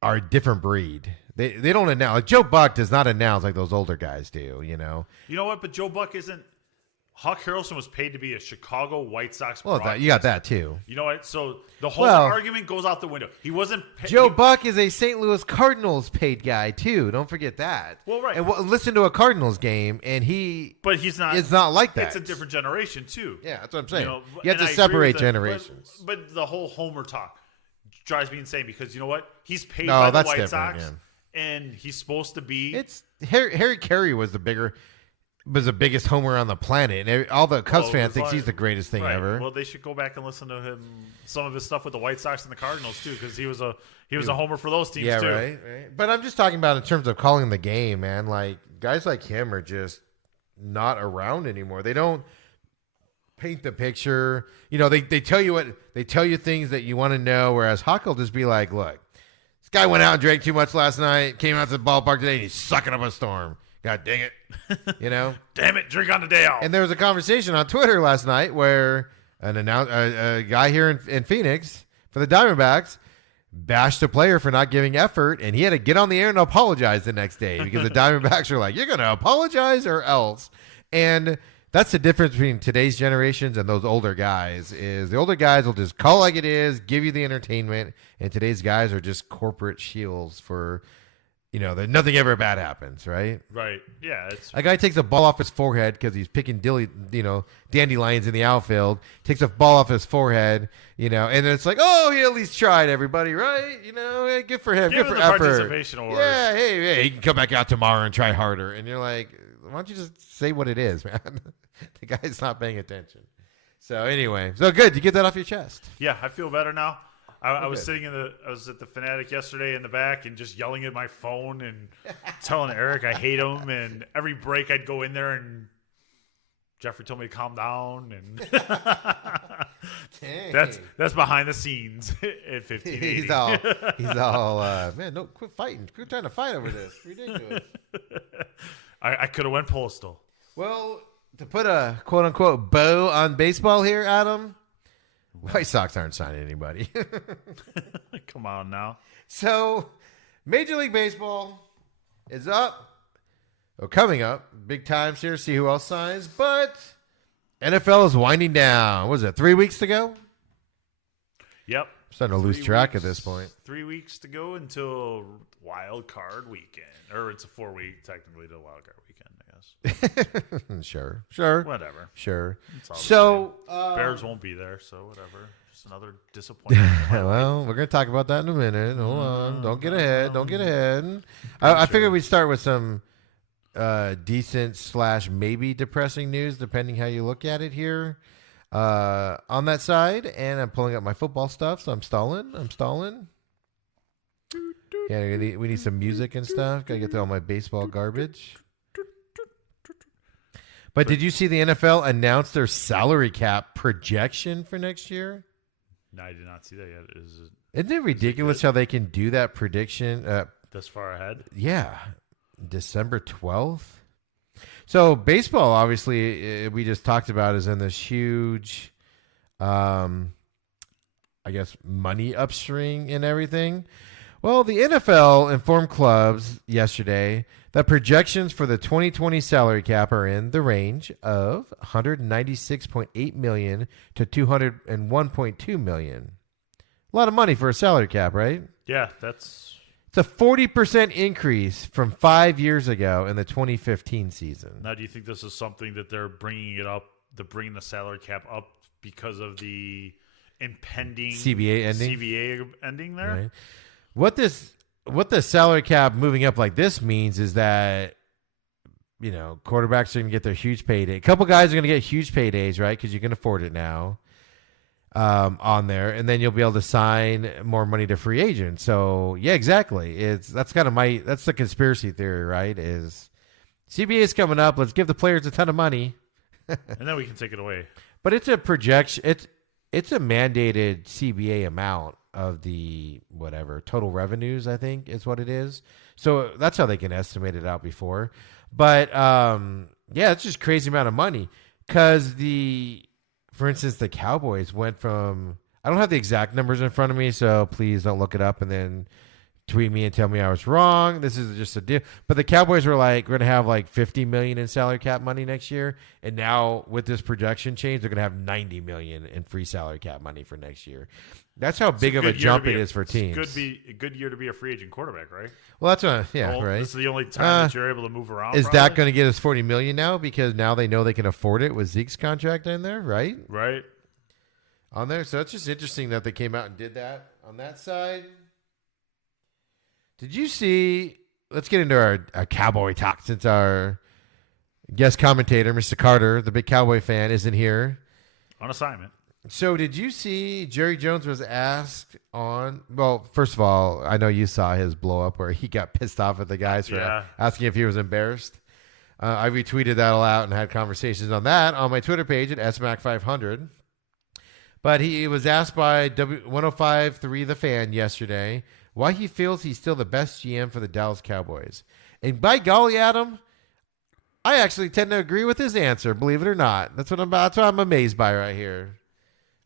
a different breed. They don't announce. Like Joe Buck does not announce like those older guys do. You know what? But Joe Buck isn't. Hawk Harrelson was paid to be a Chicago White Sox. Well, you got that too. You know what? So the whole argument goes out the window. He wasn't. Joe Buck is a St. Louis Cardinals paid guy too. Don't forget that. Well, right. And listen to a Cardinals game, and but he's not. It's not like that. It's a different generation too. Yeah, that's what I'm saying. You have to separate generations. But the whole Homer talk drives me insane because you know what? He's paid by the White Sox, and he's supposed to be. It's Harry Carey was the biggest homer on the planet. And all the Cubs fans think he's the greatest thing ever. Well, they should go back and listen to him, some of his stuff with the White Sox and the Cardinals too, because he was a homer for those teams too. Right. But I'm just talking about in terms of calling the game, man. Like guys like him are just not around anymore. They don't paint the picture. They tell you things that you want to know. Whereas Hawk will just be like, look, this guy went out and drank too much last night, came out to the ballpark today, and he's sucking up a storm. God dang it. Damn it, drink on the day off. And there was a conversation on Twitter last night where a guy here in Phoenix for the Diamondbacks bashed a player for not giving effort, and he had to get on the air and apologize the next day because the Diamondbacks are like, you're going to apologize or else. And that's the difference between today's generations and those older guys is the older guys will just call like it is, give you the entertainment, and today's guys are just corporate shields for – nothing ever bad happens, right? Right. Yeah. A guy takes a ball off his forehead because he's picking dandelions in the outfield. Takes a ball off his forehead, and then it's like, oh, he at least tried, everybody, right? Hey, good for him. Give Good him for the effort. participation award. Yeah, hey, he can come back out tomorrow and try harder. And you're like, why don't you just say what it is, man? The guy's not paying attention. So anyway, good. You get that off your chest. Yeah, I feel better now. I was sitting I was at the Fanatic yesterday in the back and just yelling at my phone and telling Eric I hate him. And every break I'd go in there and Jeffrey told me to calm down. And that's behind the scenes at 1580. He's all, man, no, quit fighting. Quit trying to fight over this. Ridiculous. I could have went postal. Well, to put a quote unquote bow on baseball here, Adam, White Sox aren't signing anybody. Come on now. So, Major League Baseball is coming up. Big times here. See who else signs. But NFL is winding down. What was it, 3 weeks to go? Yep. Starting to lose track at this point. 3 weeks to go until wild card weekend. Or it's a 4-week, technically, to wild card weekend, I guess. Sure. Whatever. Sure. So Bears won't be there, so whatever. Just another disappointment. Well, we're going to talk about that in a minute. Hold on. Don't get ahead. I figured we'd start with some decent / maybe depressing news, depending how you look at it here. On that side, and I'm pulling up my football stuff, so I'm stalling. Yeah, we need some music and stuff. Gotta get through all my baseball garbage. But did you see the NFL announce their salary cap projection for next year? No, I did not see that yet. Isn't it ridiculous how they can do that prediction? This far ahead? Yeah. December 12th. So baseball, obviously, we just talked about, is in this huge, I guess, money upstream and everything. Well, the NFL informed clubs yesterday that projections for the 2020 salary cap are in the range of $196.8 million to $201.2 million. A lot of money for a salary cap, right? Yeah, it's a 40% increase from 5 years ago in the 2015 season. Now, do you think this is something that they're bringing it up, they're bringing the salary cap up because of the impending CBA ending there? Right. What the salary cap moving up like this means is that, quarterbacks are going to get their huge payday. A couple guys are going to get huge paydays, right? Because you can afford it now on there. And then you'll be able to sign more money to free agents. So, yeah, exactly. That's the conspiracy theory, right? Is CBA is coming up. Let's give the players a ton of money. And then we can take it away. But it's a projection. It's a mandated CBA amount of the total revenues, I think is what it is. So that's how they can estimate it out before. But it's just crazy amount of money because for instance, the Cowboys went from, I don't have the exact numbers in front of me, so please don't look it up and then tweet me and tell me I was wrong. This is just a deal. But the Cowboys were like, we're going to have like $50 million in salary cap money next year. And now with this projection change, they're going to have $90 million in free salary cap money for next year. That's how big of a jump it is for teams. It's a good year to be a free agent quarterback, right? Well, that's right. This is the only time that you're able to move around. Is that going to get us $40 million now because now they know they can afford it with Zeke's contract in there, right? Right. On there. So it's just interesting that they came out and did that on that side. Did you see? Let's get into our Cowboy talk since our guest commentator, Mr. Carter, the big Cowboy fan, isn't here. On assignment. So did you see Jerry Jones was asked on, well, first of all, I know you saw his blow up where he got pissed off at the guys for asking if he was embarrassed. I retweeted that all out and had conversations on that on my Twitter page at SMAC500. But he was asked by 105.3 The Fan yesterday why he feels he's still the best GM for the Dallas Cowboys. And by golly, Adam, I actually tend to agree with his answer, believe it or not. That's what I'm amazed by right here.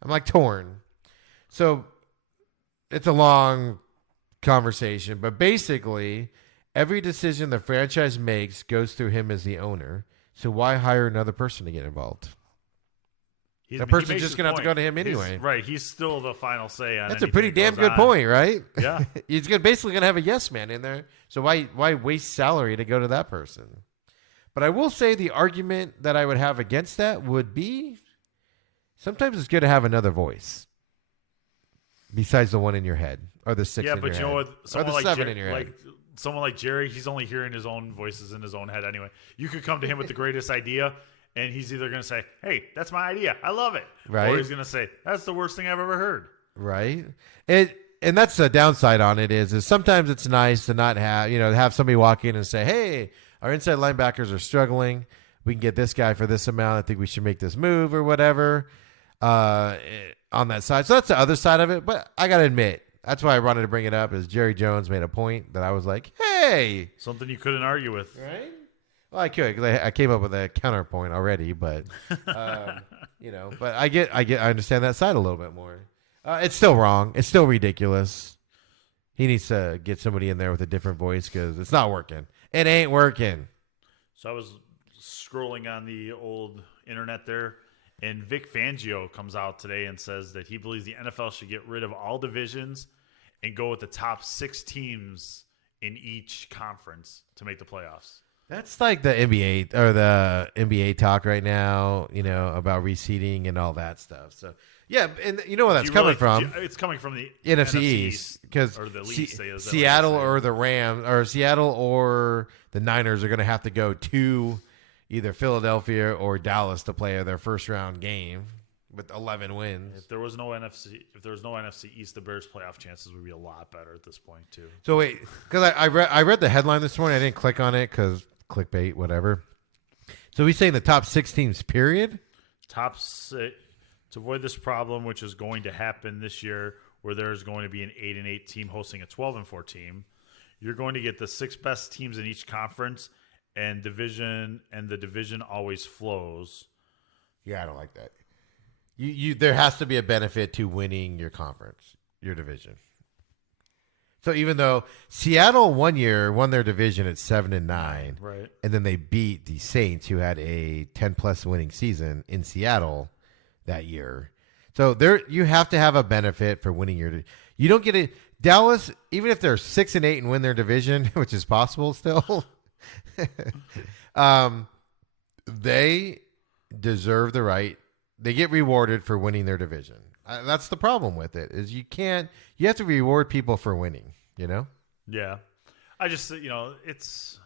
I'm like torn. So it's a long conversation, but basically every decision the franchise makes goes through him as the owner. So why hire another person to get involved? The person's just going to have to go to him anyway. Right. He's still the final say on. That's a pretty damn good point, right? Yeah. He's basically going to have a yes man in there. So why waste salary to go to that person? But I will say the argument that I would have against that would be sometimes it's good to have another voice besides the one in your head or the six in your head. Yeah, but you know what? Someone or the like seven in your head. Someone like Jerry, he's only hearing his own voices in his own head anyway. You could come to him with the greatest idea, and he's either going to say, hey, that's my idea. I love it. Right. Or he's going to say, that's the worst thing I've ever heard. Right. And that's the downside on it is sometimes it's nice to not have somebody walk in and say, hey, our inside linebackers are struggling. We can get this guy for this amount. I think we should make this move or whatever on that side. So that's the other side of it. But I got to admit, that's why I wanted to bring it up is Jerry Jones made a point that I was like, hey. Something you couldn't argue with. Right? Well, I could because I came up with a counterpoint already. But, but I understand that side a little bit more. It's still wrong. It's still ridiculous. He needs to get somebody in there with a different voice because it's not working. It ain't working. So I was scrolling on the old internet there, and Vic Fangio comes out today and says that he believes the NFL should get rid of all divisions and go with the top 6 teams in each conference to make the playoffs. That's like the NBA or the NBA talk right now, about reseeding and all that stuff. So, yeah, and you know where that's coming from? It's coming from the NFC East because Seattle or the Rams or Seattle or the Niners are going to have to go to either Philadelphia or Dallas to play their first round game with 11 wins. If there was no NFC East, the Bears' playoff chances would be a lot better at this point too. So wait, because I read the headline this morning, I didn't click on it because clickbait, whatever. So he's saying the top 6 teams, period. Top 6. To avoid this problem, which is going to happen this year, where there's going to be an 8-8 team hosting a 12-4 team, you're going to get the 6 best teams in each conference, and the division always flows. Yeah, I don't like that. There has to be a benefit to winning your conference, your division. So even though Seattle one year won their division at 7-9, right, and then they beat the Saints, who had a 10+ winning season in Seattle that year. So you have to have a benefit for winning your. You don't get it. Dallas, even if they're 6-8 and win their division, which is possible still, they deserve the right. They get rewarded for winning their division. That's the problem with it. Is you have to reward people for winning. Yeah, I just it's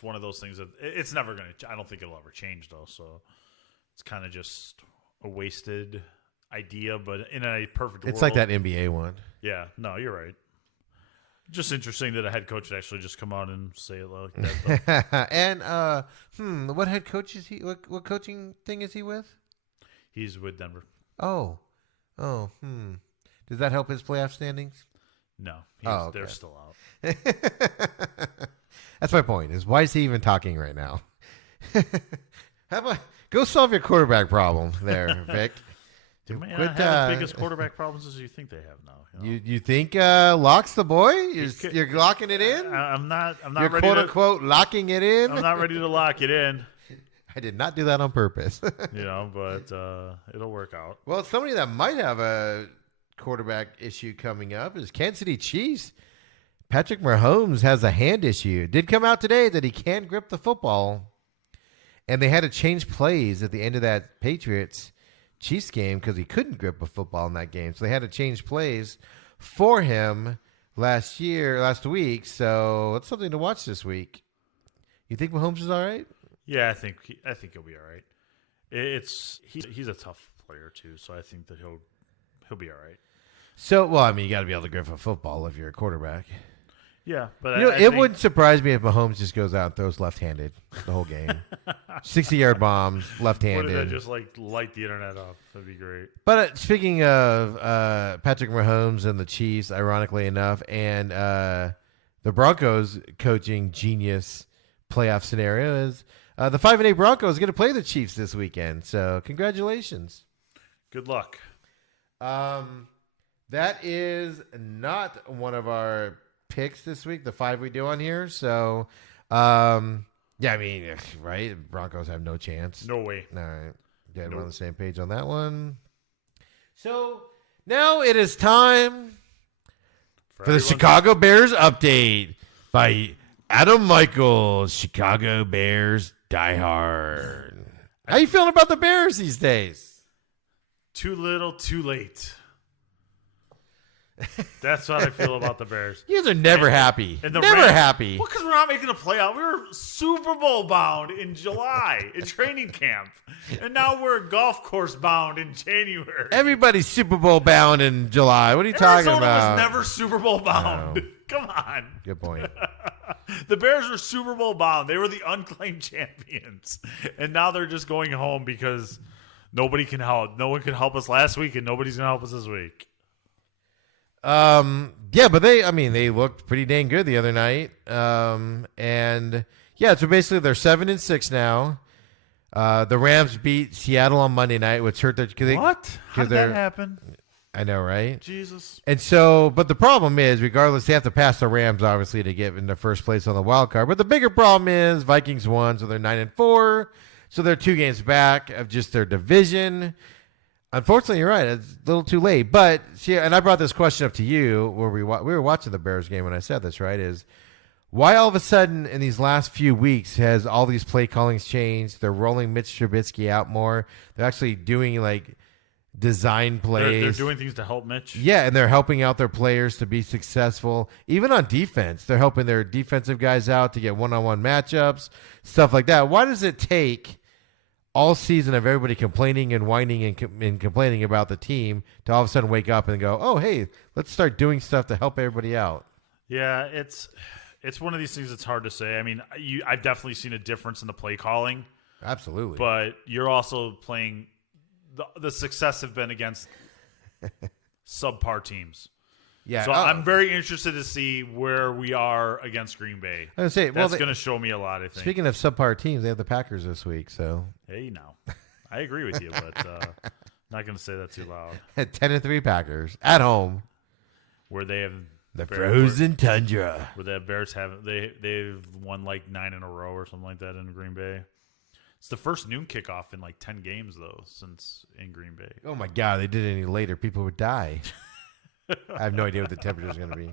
one of those things that it's never gonna. I don't think it'll ever change though. So it's kind of just a wasted idea, but in a perfect world. It's like that NBA one. Yeah, no, you're right. Just interesting that a head coach would actually just come out and say it like that. And what head coach is he? What coaching thing is he with? He's with Denver. Oh. Does that help his playoff standings? No, they're still out. That's my point. Is why is he even talking right now? How about go solve your quarterback problem there, Vic? They may not have as big as quarterback problems as you think they have now. You think Locke's the boy? You're locking it in? I'm not. You're ready quote unquote locking it in. I'm not ready to lock it in. I did not do that on purpose. But it'll work out. Well, somebody that might have a quarterback issue coming up is Kansas City Chiefs. Patrick Mahomes has a hand issue. It did come out today that he can't grip the football. And they had to change plays at the end of that Patriots Chiefs game because he couldn't grip a football in that game. So they had to change plays for him last week. So it's something to watch this week. You think Mahomes is all right? Yeah, I think he'll be all right. He's a tough player too, so I think that he'll be all right. So, well, you got to be able to grip a football if you're a quarterback. Yeah, but it wouldn't surprise me if Mahomes just goes out and throws left-handed the whole game. 60-yard bombs, left-handed. What if that just light the internet off? That'd be great. But speaking of Patrick Mahomes and the Chiefs, ironically enough, and the Broncos coaching genius playoff scenario is the 5-8 Broncos are going to play the Chiefs this weekend. So congratulations. Good luck. That is not one of our picks this week, the 5 we do on here. So, right? Broncos have no chance. No way. All right. Yeah, we're Nope. on the same page on that one. So now it is time for the everyone's- Chicago Bears update by Adam Michaels, Chicago Bears diehard. How you feeling about the Bears these days? Too little, too late. That's what I feel about the Bears. You guys are never happy. And the Never Rams- happy. Well, because we're not making a playoff. We were Super Bowl bound in July in training camp, and now we're golf course bound in January. Everybody's Super Bowl bound in July. What are you talking Arizona about? was never Super Bowl bound. No. Come on. Good point. The Bears were Super Bowl bound. They were the unclaimed champions, and now they're just going home because nobody can help. No one could help us last week, and nobody's gonna help us this week. Yeah, but they looked pretty dang good the other night. And yeah, so basically they're 7-6 now. The Rams beat Seattle on Monday night, which hurt their. What? How did that happen? I know, right? Jesus. And so, but the problem is, regardless, they have to pass the Rams obviously to get in the first place on the wild card. But the bigger problem is Vikings won, so they're 9-4, so they're 2 games back of just their division. Unfortunately, you're right. It's a little too late. But see, and I brought this question up to you where we were watching the Bears game when I said this, right? Is why all of a sudden in these last few weeks has all these play callings changed? They're rolling Mitch Trubisky out more. They're actually doing like design plays. They're doing things to help Mitch. Yeah, and they're helping out their players to be successful. Even on defense, they're helping their defensive guys out to get one-on-one matchups, stuff like that. Why does it take all season of everybody complaining and whining and complaining about the team to all of a sudden wake up and go, oh, hey, let's start doing stuff to help everybody out? Yeah, it's one of these things that's hard to say. I mean, I've definitely seen a difference in the play calling. Absolutely. But you're also playing the success have been against subpar teams. Yeah, so I'm very interested to see where we are against Green Bay. I was say, That's going to show me a lot, I think. Speaking of subpar teams, they have the Packers this week. So hey, now I agree with you, but not going to say that too loud. 10-3 Packers at home, Where they have the frozen tundra. where the Bears they've won like 9 in a row or something like that in Green Bay. It's the first noon kickoff in like 10 games though since in Green Bay. Oh my God! They did it any later, people would die. I have no idea what the temperature is going to be.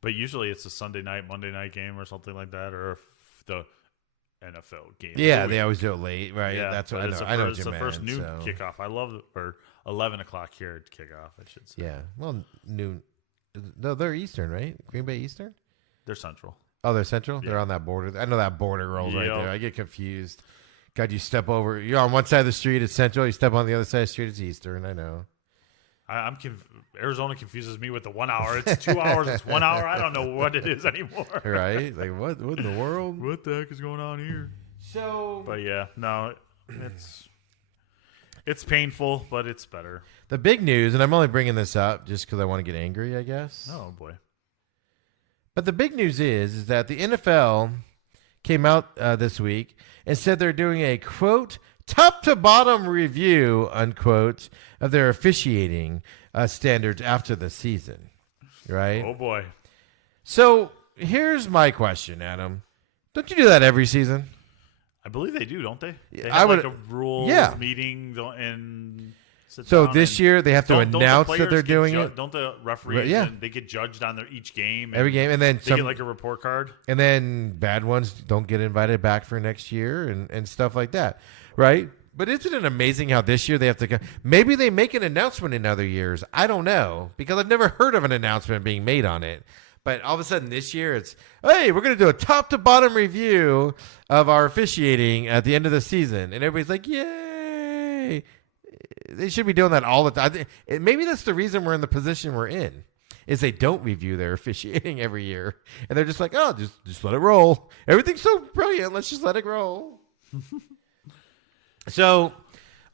But usually it's a Sunday night, Monday night game or something like that, or the NFL game. Yeah, they always do it late, right? Yeah, That's what I but know. I know what it's you the meant, first noon so. kickoff. I love or 11 o'clock here at kickoff, I should say. Yeah, well, noon. No, they're Eastern, right? Green Bay Eastern? They're Central. Oh, they're Central? Yeah. They're on that border. I know that border rolls right Yep. there. I get confused. God, you step over. You're on one side of the street, it's Central. You step on the other side of the street, it's Eastern. I know. Arizona confuses me with the 1 hour. It's 2 hours. It's 1 hour. I don't know what it is anymore. Right? Like, what in the world? What the heck is going on here? So, But yeah, no, it's painful, but it's better. the big news, and I'm only bringing this up just because I want to get angry, I guess. Oh boy. But the big news is that the NFL came out this week and said they're doing a, quote, top to bottom review, unquote, of their officiating standards after the season, right? Oh boy. So here's my question, Adam. Don't you do that every season? I believe they do, don't they? They I have would- like a rules meeting and sit So down this and- year they have to Don't the announce that players they're get doing it Don't the referees? Yeah. They get judged on each game. every game, and then They get like a report card. and then bad ones don't get invited back for next year and stuff like that, right? But isn't it amazing how this year they have to maybe they make an announcement in other years. I don't know, because I've never heard of an announcement being made on it. But all of a sudden this year it's, hey, we're going to do a top to bottom review of our officiating at the end of the season. And everybody's like, yay. They should be doing that all the time. Maybe that's the reason we're in the position we're in, is they don't review their officiating every year. And they're just like, oh, just let it roll. Everything's so brilliant. Let's just let it roll. So,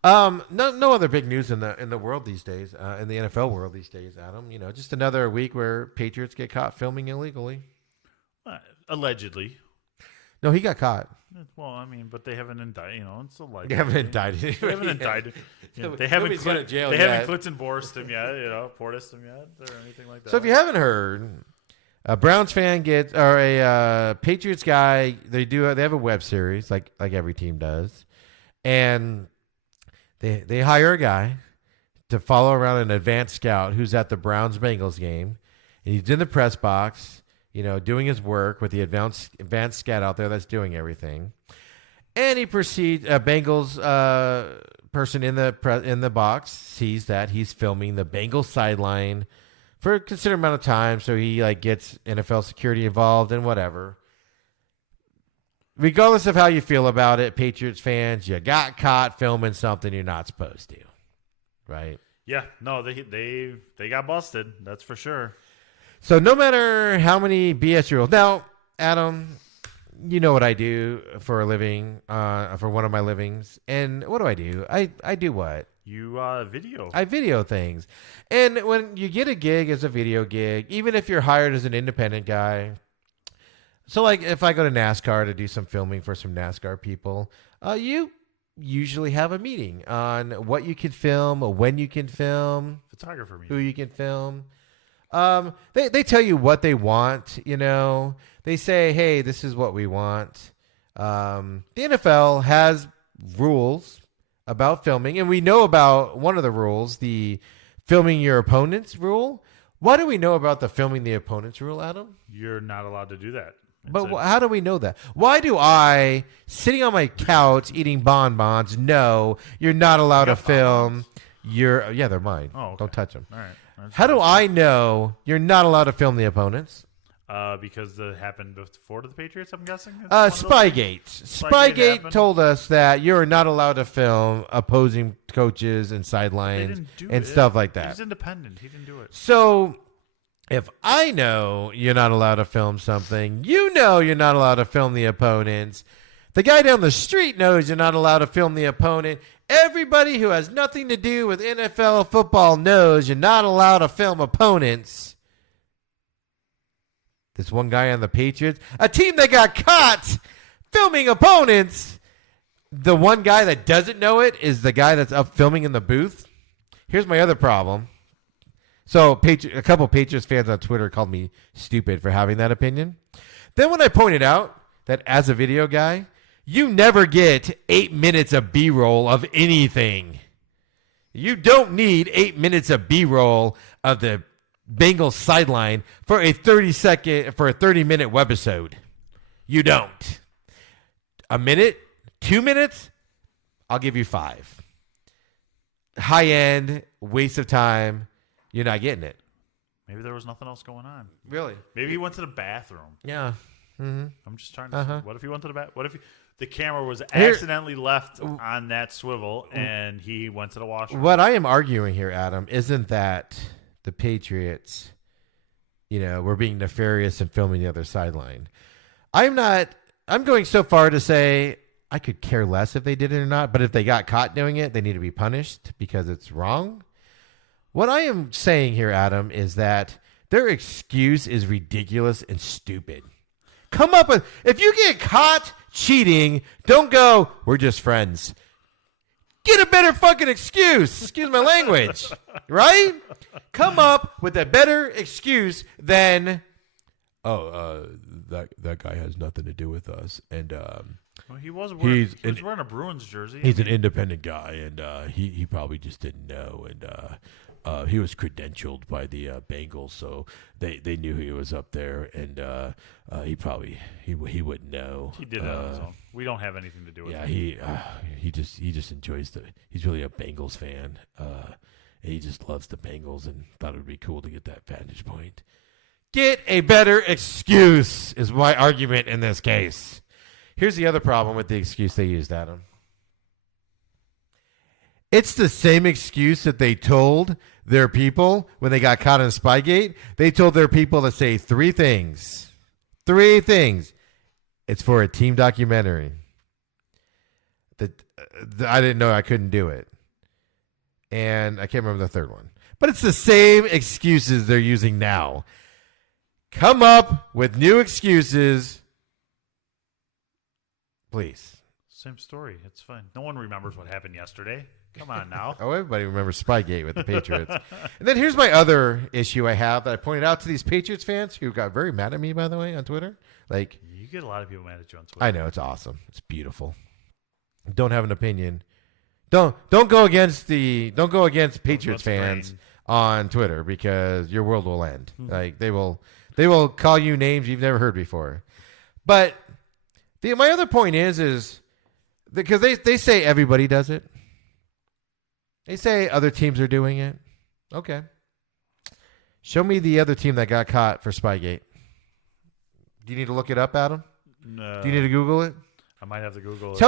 no other big news in the world these days, in the NFL world these days, Adam. You know, just another week where Patriots get caught filming illegally. Allegedly. No, he got caught. Well, I mean, but they haven't indicted. You know, it's allegedly. They haven't indicted. They haven't indicted. Yeah. They haven't. Nobody's gone to jail They yet. haven't Clinton Borsed him yet. You know, Portised him yet, or anything like that. So if you haven't heard, a Browns fan gets, or a Patriots guy, they have a web series like every team does, and They hire a guy to follow around an advanced scout who's at the Browns-Bengals game, and he's in the press box, doing his work with the advanced scout out there that's doing everything. And he proceeds. A Bengals person in the box sees that he's filming the Bengals sideline for a considerable amount of time, so he gets NFL security involved and whatever. Regardless of how you feel about it, Patriots fans, you got caught filming something you're not supposed to, right? Yeah, no, they got busted. That's for sure. So no matter how many BS rules. Now, Adam, you know what I do for a living, for one of my livings. And what do? I do what? You video. I video things. And when you get a gig as a video gig, even if you're hired as an independent guy, so if I go to NASCAR to do some filming for some NASCAR people, you usually have a meeting on what you can film, when you can film, photographer meeting, who you can film. They tell you what they want, They say, hey, this is what we want. The NFL has rules about filming, and we know about one of the rules, the filming your opponent's rule. Why do we know about the filming the opponent's rule, Adam? You're not allowed to do that. But how do we know that? Why do I, sitting on my couch eating bonbons, know you're not allowed to film yeah, they're mine. Oh, okay. Don't touch them. All right. How do I know you're not allowed to film the opponents? Because it happened before to the Patriots, I'm guessing? Spygate. Spygate told us that you're not allowed to film opposing coaches and sidelines and stuff like that. He's independent. He didn't do it. So if I know you're not allowed to film something, you know you're not allowed to film the opponents. The guy down the street knows you're not allowed to film the opponent. Everybody who has nothing to do with NFL football knows you're not allowed to film opponents. This one guy on the Patriots, a team that got caught filming opponents. The one guy that doesn't know it is the guy that's up filming in the booth. Here's my other problem. So a couple Patriots fans on Twitter called me stupid for having that opinion. Then when I pointed out that as a video guy, you never get 8 minutes of B-roll of anything. You don't need 8 minutes of B-roll of the Bengals sideline for a 30-minute webisode. You don't. A minute, 2 minutes, I'll give you 5. High end, waste of time. You're not getting it. Maybe there was nothing else going on. Really? Maybe he went to the bathroom. Yeah. Mm-hmm. I'm just trying to see. What if he went to the bathroom? What if the camera was accidentally left on that swivel and he went to the washroom? What I am arguing here, Adam, isn't that the Patriots, were being nefarious and filming the other sideline. I'm going so far to say I could care less if they did it or not, but if they got caught doing it, they need to be punished because it's wrong. What I am saying here, Adam, is that their excuse is ridiculous and stupid. Come up with, if you get caught cheating, don't go, we're just friends. Get a better fucking excuse. Excuse my language. Right? Come up with a better excuse than, that guy has nothing to do with us. And well, he was wearing a Bruins jersey. He's an independent guy, and he probably just didn't know. And he was credentialed by the Bengals, so they knew he was up there, and he wouldn't know. He did it on his own. We don't have anything to do with it. Yeah, he just enjoys he's really a Bengals fan. And he just loves the Bengals and thought it would be cool to get that vantage point. Get a better excuse is my argument in this case. Here's the other problem with the excuse they used, Adam. It's the same excuse that they told their people when they got caught in Spygate. They told their people to say 3 things. 3 things. It's for a team documentary. I didn't know I couldn't do it. And I can't remember the third one. But it's the same excuses they're using now. Come up with new excuses. Please. Same story. It's fine. No one remembers what happened yesterday. Come on now. Oh, everybody remembers Spygate with the Patriots. And then here's my other issue I have that I pointed out to these Patriots fans who got very mad at me, by the way, on Twitter. You get a lot of people mad at you on Twitter. I know. It's awesome. It's beautiful. Don't have an opinion. Don't go against Patriots fans on Twitter because your world will end. Like they will call you names you've never heard before. But my other point is because they say everybody does it. They say other teams are doing it. Okay. Show me the other team that got caught for Spygate. Do you need to look it up, Adam? No. Do you need to Google it? I might have to Google it.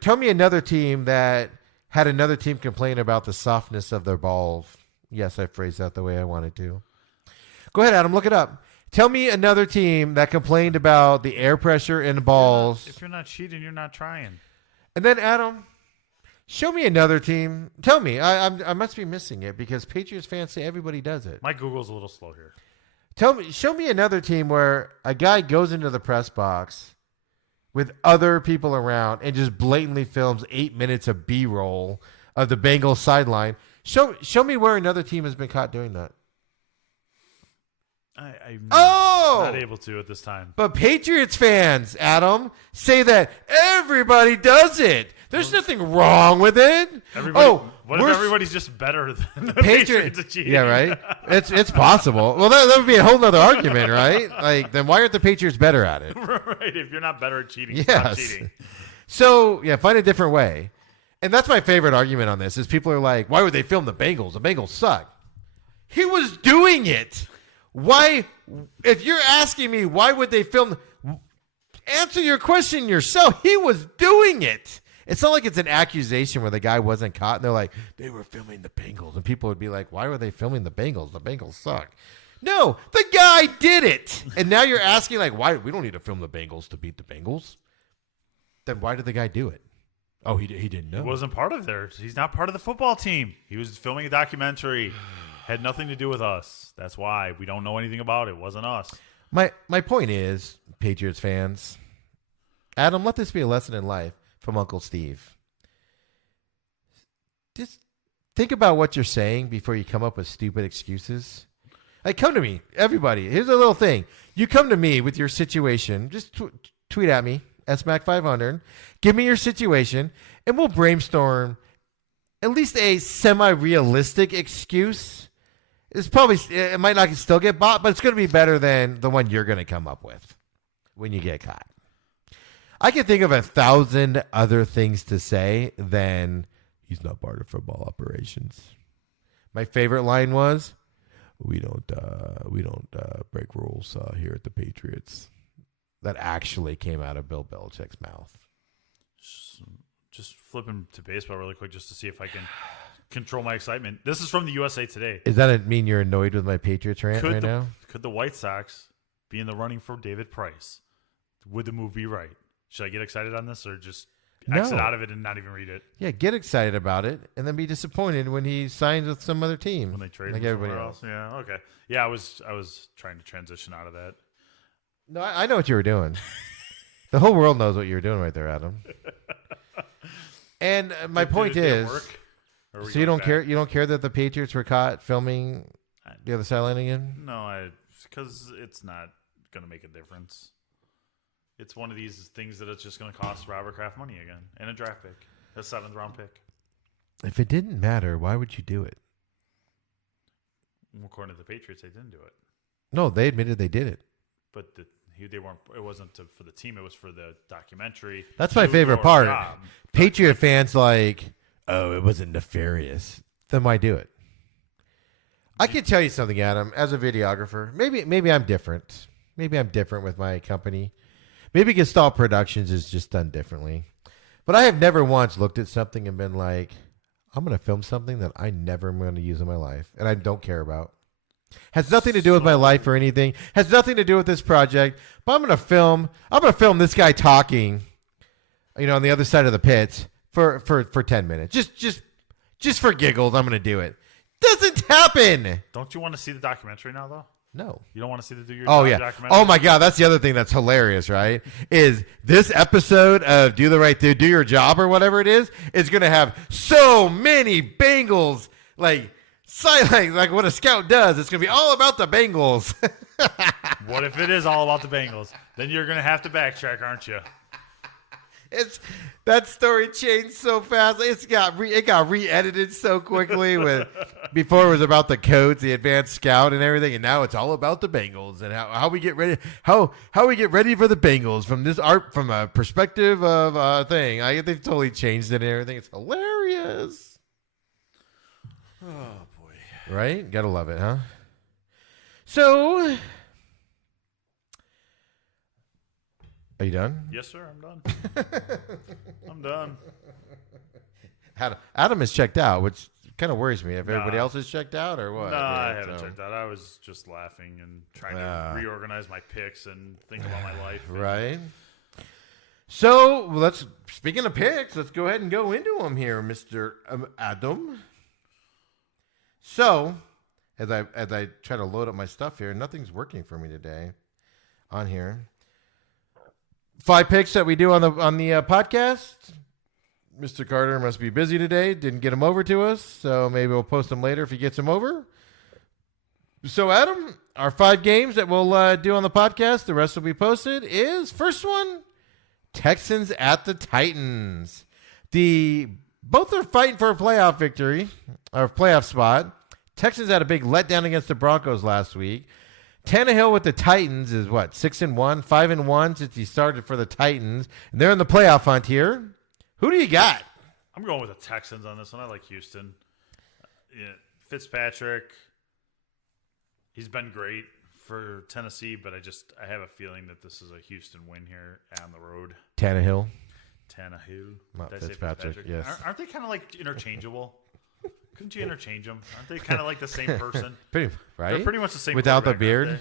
Tell me another team that had another team complain about the softness of their balls. Yes, I phrased that the way I wanted to. Go ahead, Adam. Look it up. Tell me another team that complained about the air pressure in the balls. If you're not cheating, you're not trying. And then, Adam, show me another team. Tell me. I must be missing it because Patriots fans say everybody does it. My Google's a little slow here. Show me another team where a guy goes into the press box with other people around and just blatantly films 8 minutes of B-roll of the Bengals sideline. Show me where another team has been caught doing that. I'm not able to at this time. But Patriots fans, Adam, say that everybody does it. There's nothing wrong with it. What if everybody's just better than the Patriots at cheating? Yeah, right? It's possible. Well, that would be a whole other argument, right? Like, then why aren't the Patriots better at it? Right. If you're not better at cheating, Yes. stop cheating. So, yeah, find a different way. And that's my favorite argument on this is people are like, why would they film the Bengals? The Bengals suck. He was doing it. Why? If you're asking me, why would they film? Answer your question yourself. He was doing it. It's not like it's an accusation where the guy wasn't caught and they're like, they were filming the Bengals. And people would be like, why were they filming the Bengals? The Bengals suck. No, the guy did it. And now you're asking, like, why? We don't need to film the Bengals to beat the Bengals. Then why did the guy do it? Oh, he didn't know. He wasn't part of theirs. He's not part of the football team. He was filming a documentary. Had nothing to do with us. That's why we don't know anything about it. It wasn't us. My point is, Patriots fans, Adam, let this be a lesson in life from Uncle Steve. Just think about what you're saying before you come up with stupid excuses. Like, come to me, everybody. Here's a little thing. You come to me with your situation. Just tweet at me, SMAC500. Give me your situation, and we'll brainstorm at least a semi-realistic excuse. It might not still get bought, but it's going to be better than the one you're going to come up with when you get caught. I can think of 1,000 other things to say than he's not part of football operations. My favorite line was, "We don't break rules here at the Patriots." That actually came out of Bill Belichick's mouth. Just flipping to baseball really quick, just to see if I can control my excitement. This is from the USA Today. Does that mean you're annoyed with my Patriots rant right now? Could the White Sox be in the running for David Price? Would the move be right? Should I get excited on this or just exit out of it and not even read it? Yeah, get excited about it and then be disappointed when he signs with some other team. When they trade like him everybody somewhere else. Yeah, okay. Yeah, I was trying to transition out of that. No, I know what you were doing. The whole world knows what you were doing right there, Adam. And my point is, so you don't care. You don't care that the Patriots were caught filming the other sideline again? No, because it's not going to make a difference. It's one of these things that it's just going to cost Robert Kraft money again and a draft pick, a 7th round pick. If it didn't matter, why would you do it? According to the Patriots, they didn't do it. No, they admitted they did it. But they weren't. It wasn't for the team. It was for the documentary. That's my favorite part. Patriot fans like, oh, it wasn't nefarious. Then why do it? I can tell you something, Adam. As a videographer, maybe I'm different. Maybe I'm different with my company. Maybe Gestalt Productions is just done differently. But I have never once looked at something and been like, I'm going to film something that I never am going to use in my life and I don't care about. Has nothing to do with my life or anything. Has nothing to do with this project. But I'm going to film this guy talking, on the other side of the pits for 10 minutes. Just for giggles, I'm going to do it. Doesn't happen. Don't you want to see the documentary now, though? No. You don't want to see the Do Your Job documentary? Oh, my God. That's the other thing that's hilarious, right? Is this episode of Do Your Job or whatever it is going to have so many Bengals, like what a scout does. It's going to be all about the Bengals. What if it is all about the Bengals? Then you're going to have to backtrack, aren't you? It's that story changed so fast. It got re-edited so quickly. With before it was about the coach, the advanced scout, and everything, and now it's all about the Bengals and how we get ready. How we get ready for the Bengals from a perspective of thing. They've totally changed it and everything. It's hilarious. Oh boy! Right? Gotta love it, huh? So. Are you done? Yes, sir. I'm done. I'm done. Adam is checked out, which kind of worries me. If everybody else is checked out or what? No, I haven't checked out. I was just laughing and trying to reorganize my picks and think about my life. Right. So speaking of picks, let's go ahead and go into them here, Mr. Adam. So, as I try to load up my stuff here, nothing's working for me today on here. 5 picks that we do on the podcast. Mr. Carter must be busy today. Didn't get them over to us, so maybe we'll post them later if he gets them over. So, Adam, our 5 games that we'll do on the podcast, the rest will be posted, is first one, Texans at the Titans. Both are fighting for a playoff victory, or playoff spot. Texans had a big letdown against the Broncos last week. Tannehill with the Titans is 6-1, 5-1 since he started for the Titans, and they're in the playoff hunt here. Who do you got? I'm going with the Texans on this one. I like Houston. Fitzpatrick, he's been great for Tennessee, but I have a feeling that this is a Houston win here on the road. Tannehill. Not Fitzpatrick, yes. Aren't they kind of like interchangeable? Couldn't you interchange them? Aren't they kind of like the same person? Right? They're pretty much the same. Without the beard.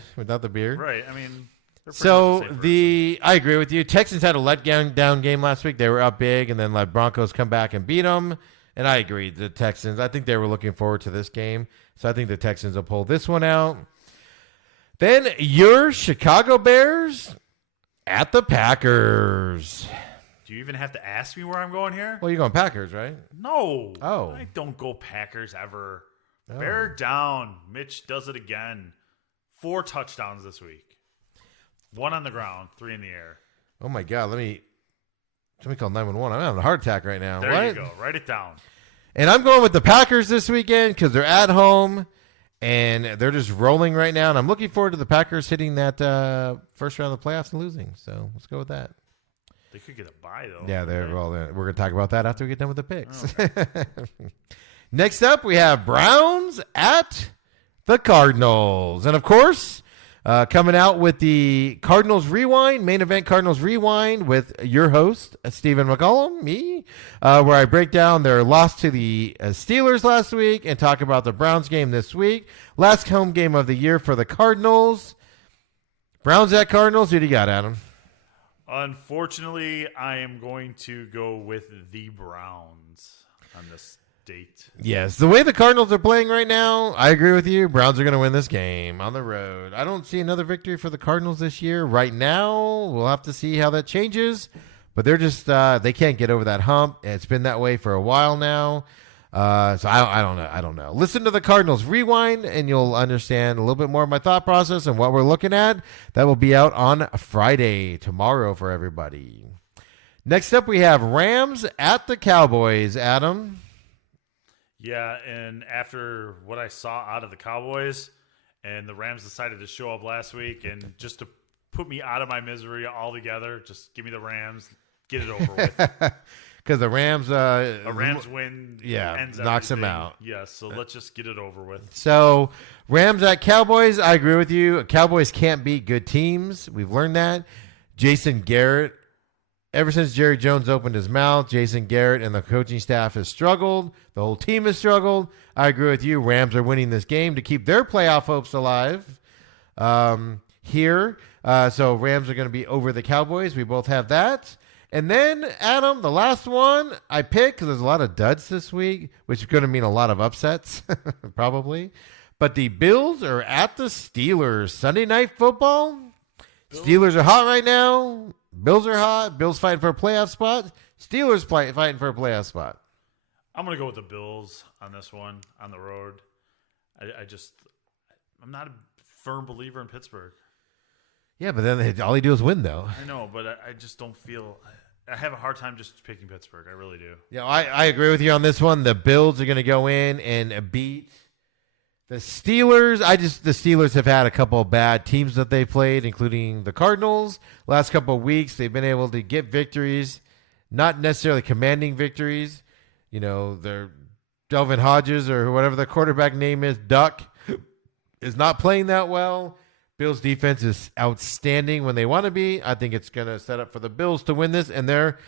Right. I mean, so I agree with you. Texans had a letdown game last week. They were up big, and then let Broncos come back and beat them. And I agree. The Texans, I think they were looking forward to this game. So I think the Texans will pull this one out. Then your Chicago Bears at the Packers. Do you even have to ask me where I'm going here? Well, you're going Packers, right? No. Oh. I don't go Packers ever. Oh. Bear down. Mitch does it again. 4 touchdowns this week. 1 on the ground, 3 in the air. Oh, my God. Let me call 911. I'm having a heart attack right now. There you go. Write it down. And I'm going with the Packers this weekend because they're at home, and they're just rolling right now. And I'm looking forward to the Packers hitting that first round of the playoffs and losing. So let's go with that. They could get a bye, though. Yeah, we're going to talk about that after we get done with the picks. Oh, okay. Next up, we have Browns at the Cardinals. And, of course, coming out with the Cardinals Rewind, main event Cardinals Rewind with your host, Stephen McCollum, me, where I break down their loss to the Steelers last week and talk about the Browns game this week. Last home game of the year for the Cardinals. Browns at Cardinals. Who do you got, Adam? Unfortunately, I am going to go with the Browns on this date. Yes, the way the Cardinals are playing right now, I agree with you. Browns are going to win this game on the road. I don't see another victory for the Cardinals this year. Right now, we'll have to see how that changes. But they're just they can't get over that hump. It's been that way for a while now. So I don't know. Listen to the Cardinals Rewind, and you'll understand a little bit more of my thought process and what we're looking at. That will be out on Friday, tomorrow, for everybody. Next up, we have Rams at the Cowboys. Adam? Yeah, and after what I saw out of the Cowboys, and the Rams decided to show up last week, and just to put me out of my misery altogether, just give me the Rams, get it over with. Because the Rams, a Rams win, ends knocks everything. them out. Yes, so let's just get it over with. So Rams at Cowboys, I agree with you. Cowboys can't beat good teams. We've learned that. Jason Garrett, ever since Jerry Jones opened his mouth, Jason Garrett and the coaching staff has struggled. The whole team has struggled. I agree with you. Rams are winning this game to keep their playoff hopes alive here. So Rams are going to be over the Cowboys. We both have that. And then, Adam, the last one I picked, because there's a lot of duds this week, which is going to mean a lot of upsets, probably. But the Bills are at the Steelers. Sunday Night Football. Steelers are hot right now. Bills are hot. Bills fighting for a playoff spot. Steelers fighting for a playoff spot. I'm going to go with the Bills on this one, on the road. I'm not a firm believer in Pittsburgh. Yeah, but then all they do is win, though. I know, but I just don't feel. I have a hard time just picking Pittsburgh. I really do. Yeah, I agree with you on this one. The Bills are going to go in and beat the Steelers. The Steelers have had a couple of bad teams that they played, including the Cardinals. Last couple of weeks, they've been able to get victories, not necessarily commanding victories. They're Delvin Hodges or whatever the quarterback name is, Duck, is not playing that well. Bills defense is outstanding when they want to be. I think it's going to set up for the Bills to win this, and their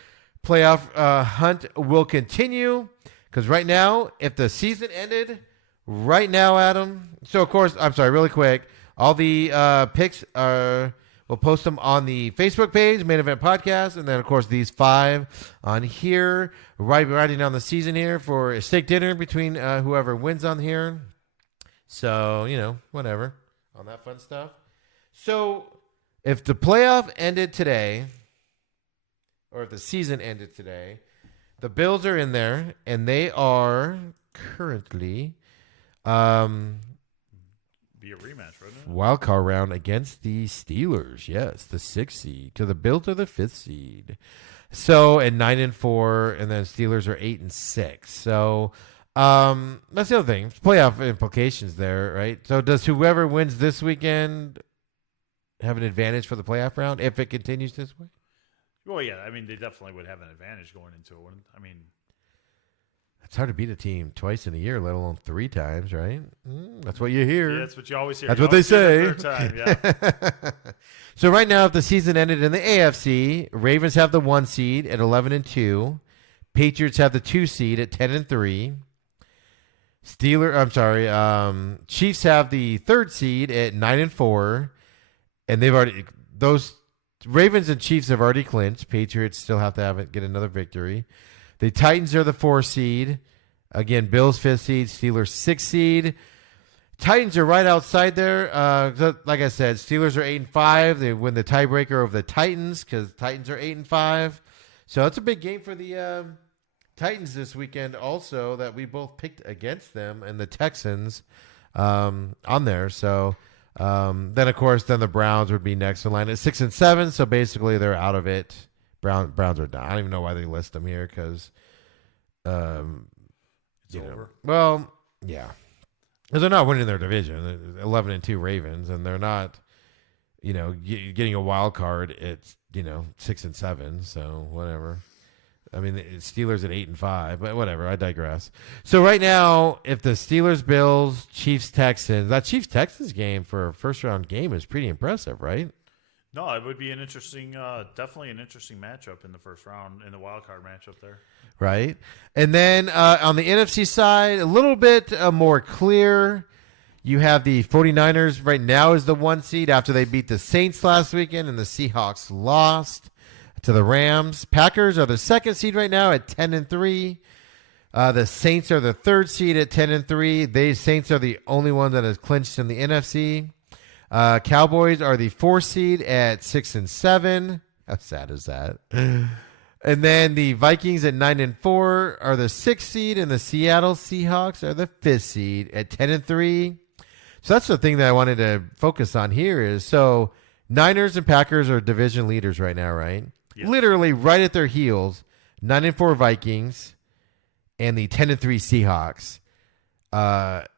playoff hunt will continue. Because right now, if the season ended right now, Adam. So, of course, I'm sorry, really quick. All the picks we'll post them on the Facebook page, Main Event Podcast, and then, of course, these 5 on here. Writing down the season here for a steak dinner between whoever wins on here. So, whatever on that fun stuff. So, if the playoff ended today, or if the season ended today, the Bills are in there, and they are currently Be a rematch, wouldn't it? Wild card round against the Steelers. Yes, the 6th seed. To the Bills are the 5th seed. So, at 9-4, and then Steelers are 8-6. So, that's the other thing. Playoff implications there, right? So, does whoever wins this weekend have an advantage for the playoff round if it continues this way? Well, yeah. I mean, they definitely would have an advantage going into it. I mean, it's hard to beat a team twice in a year, let alone 3 times, right? That's what you hear. yeah, that's what you always hear. That's You what they always hear say. the third time, yeah. So right now, if the season ended in the AFC, Ravens have the 1 seed at 11-2. Patriots have the 2 seed at 10-3. Chiefs have the 3rd seed at 9-4. And those Ravens and Chiefs have already clinched. Patriots still have to get another victory. The Titans are the 4 seed. Again, Bills 5th seed, Steelers 6th seed. Titans are right outside there. Like I said, Steelers are 8-5. They win the tiebreaker over the Titans because Titans are 8-5. So it's a big game for the Titans this weekend also that we both picked against them and the Texans on there. So then, of course, the Browns would be next in line at 6-7. So basically they're out of it. Browns are done. I don't even know why they list them here because it's over. Well, yeah. Because they're not winning their division. 11-2 Ravens, and they're not, getting a wild card at 6-7. So whatever. I mean, the Steelers at 8-5, but whatever. I digress. So right now, if the Steelers, Bills, Chiefs, Texans, that Chiefs Texans game for a first round game is pretty impressive, right? No, it would be an interesting, definitely an interesting matchup in the first round in the wild card matchup there. Right. And then on the NFC side, a little bit more clear. You have the 49ers right now as the 1 seed after they beat the Saints last weekend and the Seahawks lost to the Rams. Packers are the 2nd seed right now at 10-3. The Saints are the 3rd seed at 10-3. The Saints are the only one that has clinched in the NFC. Cowboys are the 4th seed at 6-7. How sad is that? And then the Vikings at 9-4 are the 6th seed, and the Seattle Seahawks are the 5th seed at 10-3. So that's the thing that I wanted to focus on here is so Niners and Packers are division leaders right now, right? Yes. Literally right at their heels, 9-4 Vikings and the 10-3 Seahawks are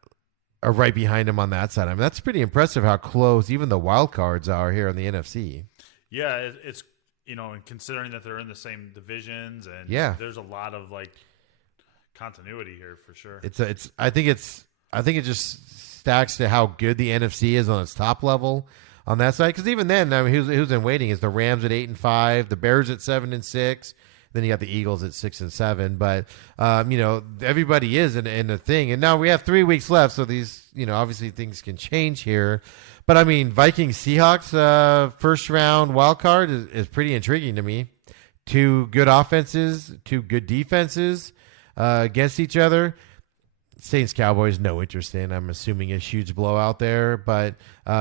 right behind them on that side. I mean, that's pretty impressive how close even the wild cards are here in the NFC. Yeah, it's and considering that they're in the same divisions and there's a lot of continuity here for sure. I think it just stacks to how good the NFC is on its top level on that side. Because even then, I mean, who's in waiting is the Rams at 8-5, the Bears at 7-6. Then you got the Eagles at 6-7. But everybody is in a thing. And now we have 3 weeks left, so these obviously things can change here. But I mean, Vikings Seahawks first round wild card is pretty intriguing to me. 2 good offenses, 2 good defenses against each other. Saints Cowboys, no interest in. I'm assuming a huge blowout there. But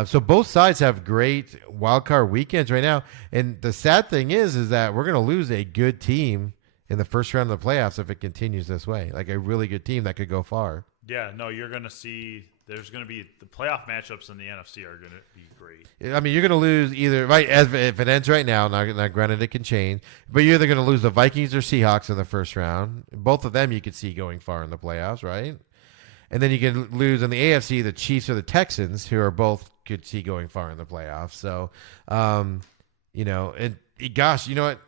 so both sides have great wild card weekends right now. And the sad thing is that we're going to lose a good team in the first round of the playoffs if it continues this way. Like a really good team that could go far. Yeah, no, you're going to see there's going to be the playoff matchups in the NFC are going to be great. I mean, you're going to lose either right if it ends right now. Now, granted, it can change, but you're either going to lose the Vikings or Seahawks in the first round. Both of them you could see going far in the playoffs, right? And then you can lose in the AFC the Chiefs or the Texans, who are both could see going far in the playoffs. So, gosh, you know what?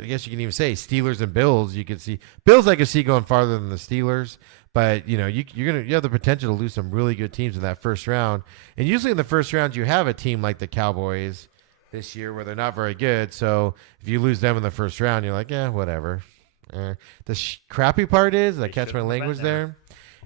I guess you can even say Steelers and Bills. You could see Bills. I could see going farther than the Steelers. But you have the potential to lose some really good teams in that first round, and usually in the first round you have a team like the Cowboys this year where they're not very good. So if you lose them in the first round, you're like, yeah, whatever. The crappy part is, I catch my language there,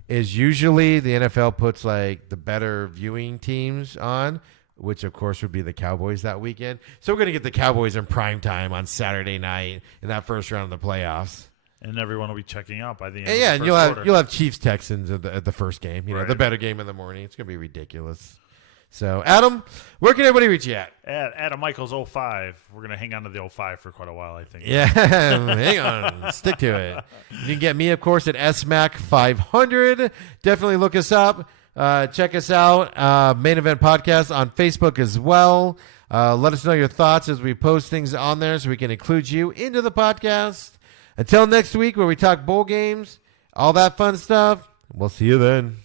is usually the NFL puts like the better viewing teams on, which of course would be the Cowboys that weekend. So we're gonna get the Cowboys in prime time on Saturday night in that first round of the playoffs. And everyone will be checking out by the end. Yeah, of the and first quarter. you'll have Chiefs Texans at the first game. Right. The better game in the morning. It's gonna be ridiculous. So, Adam, where can everybody reach you at? At Adam Michaels 05. We're gonna hang on to the 05 for quite a while, I think. Yeah, hang on, stick to it. You can get me, of course, at SMAC500. Definitely look us up. Check us out. Main Event Podcast on Facebook as well. Let us know your thoughts as we post things on there, so we can include you into the podcast. Until next week, where we talk bowl games, all that fun stuff, we'll see you then.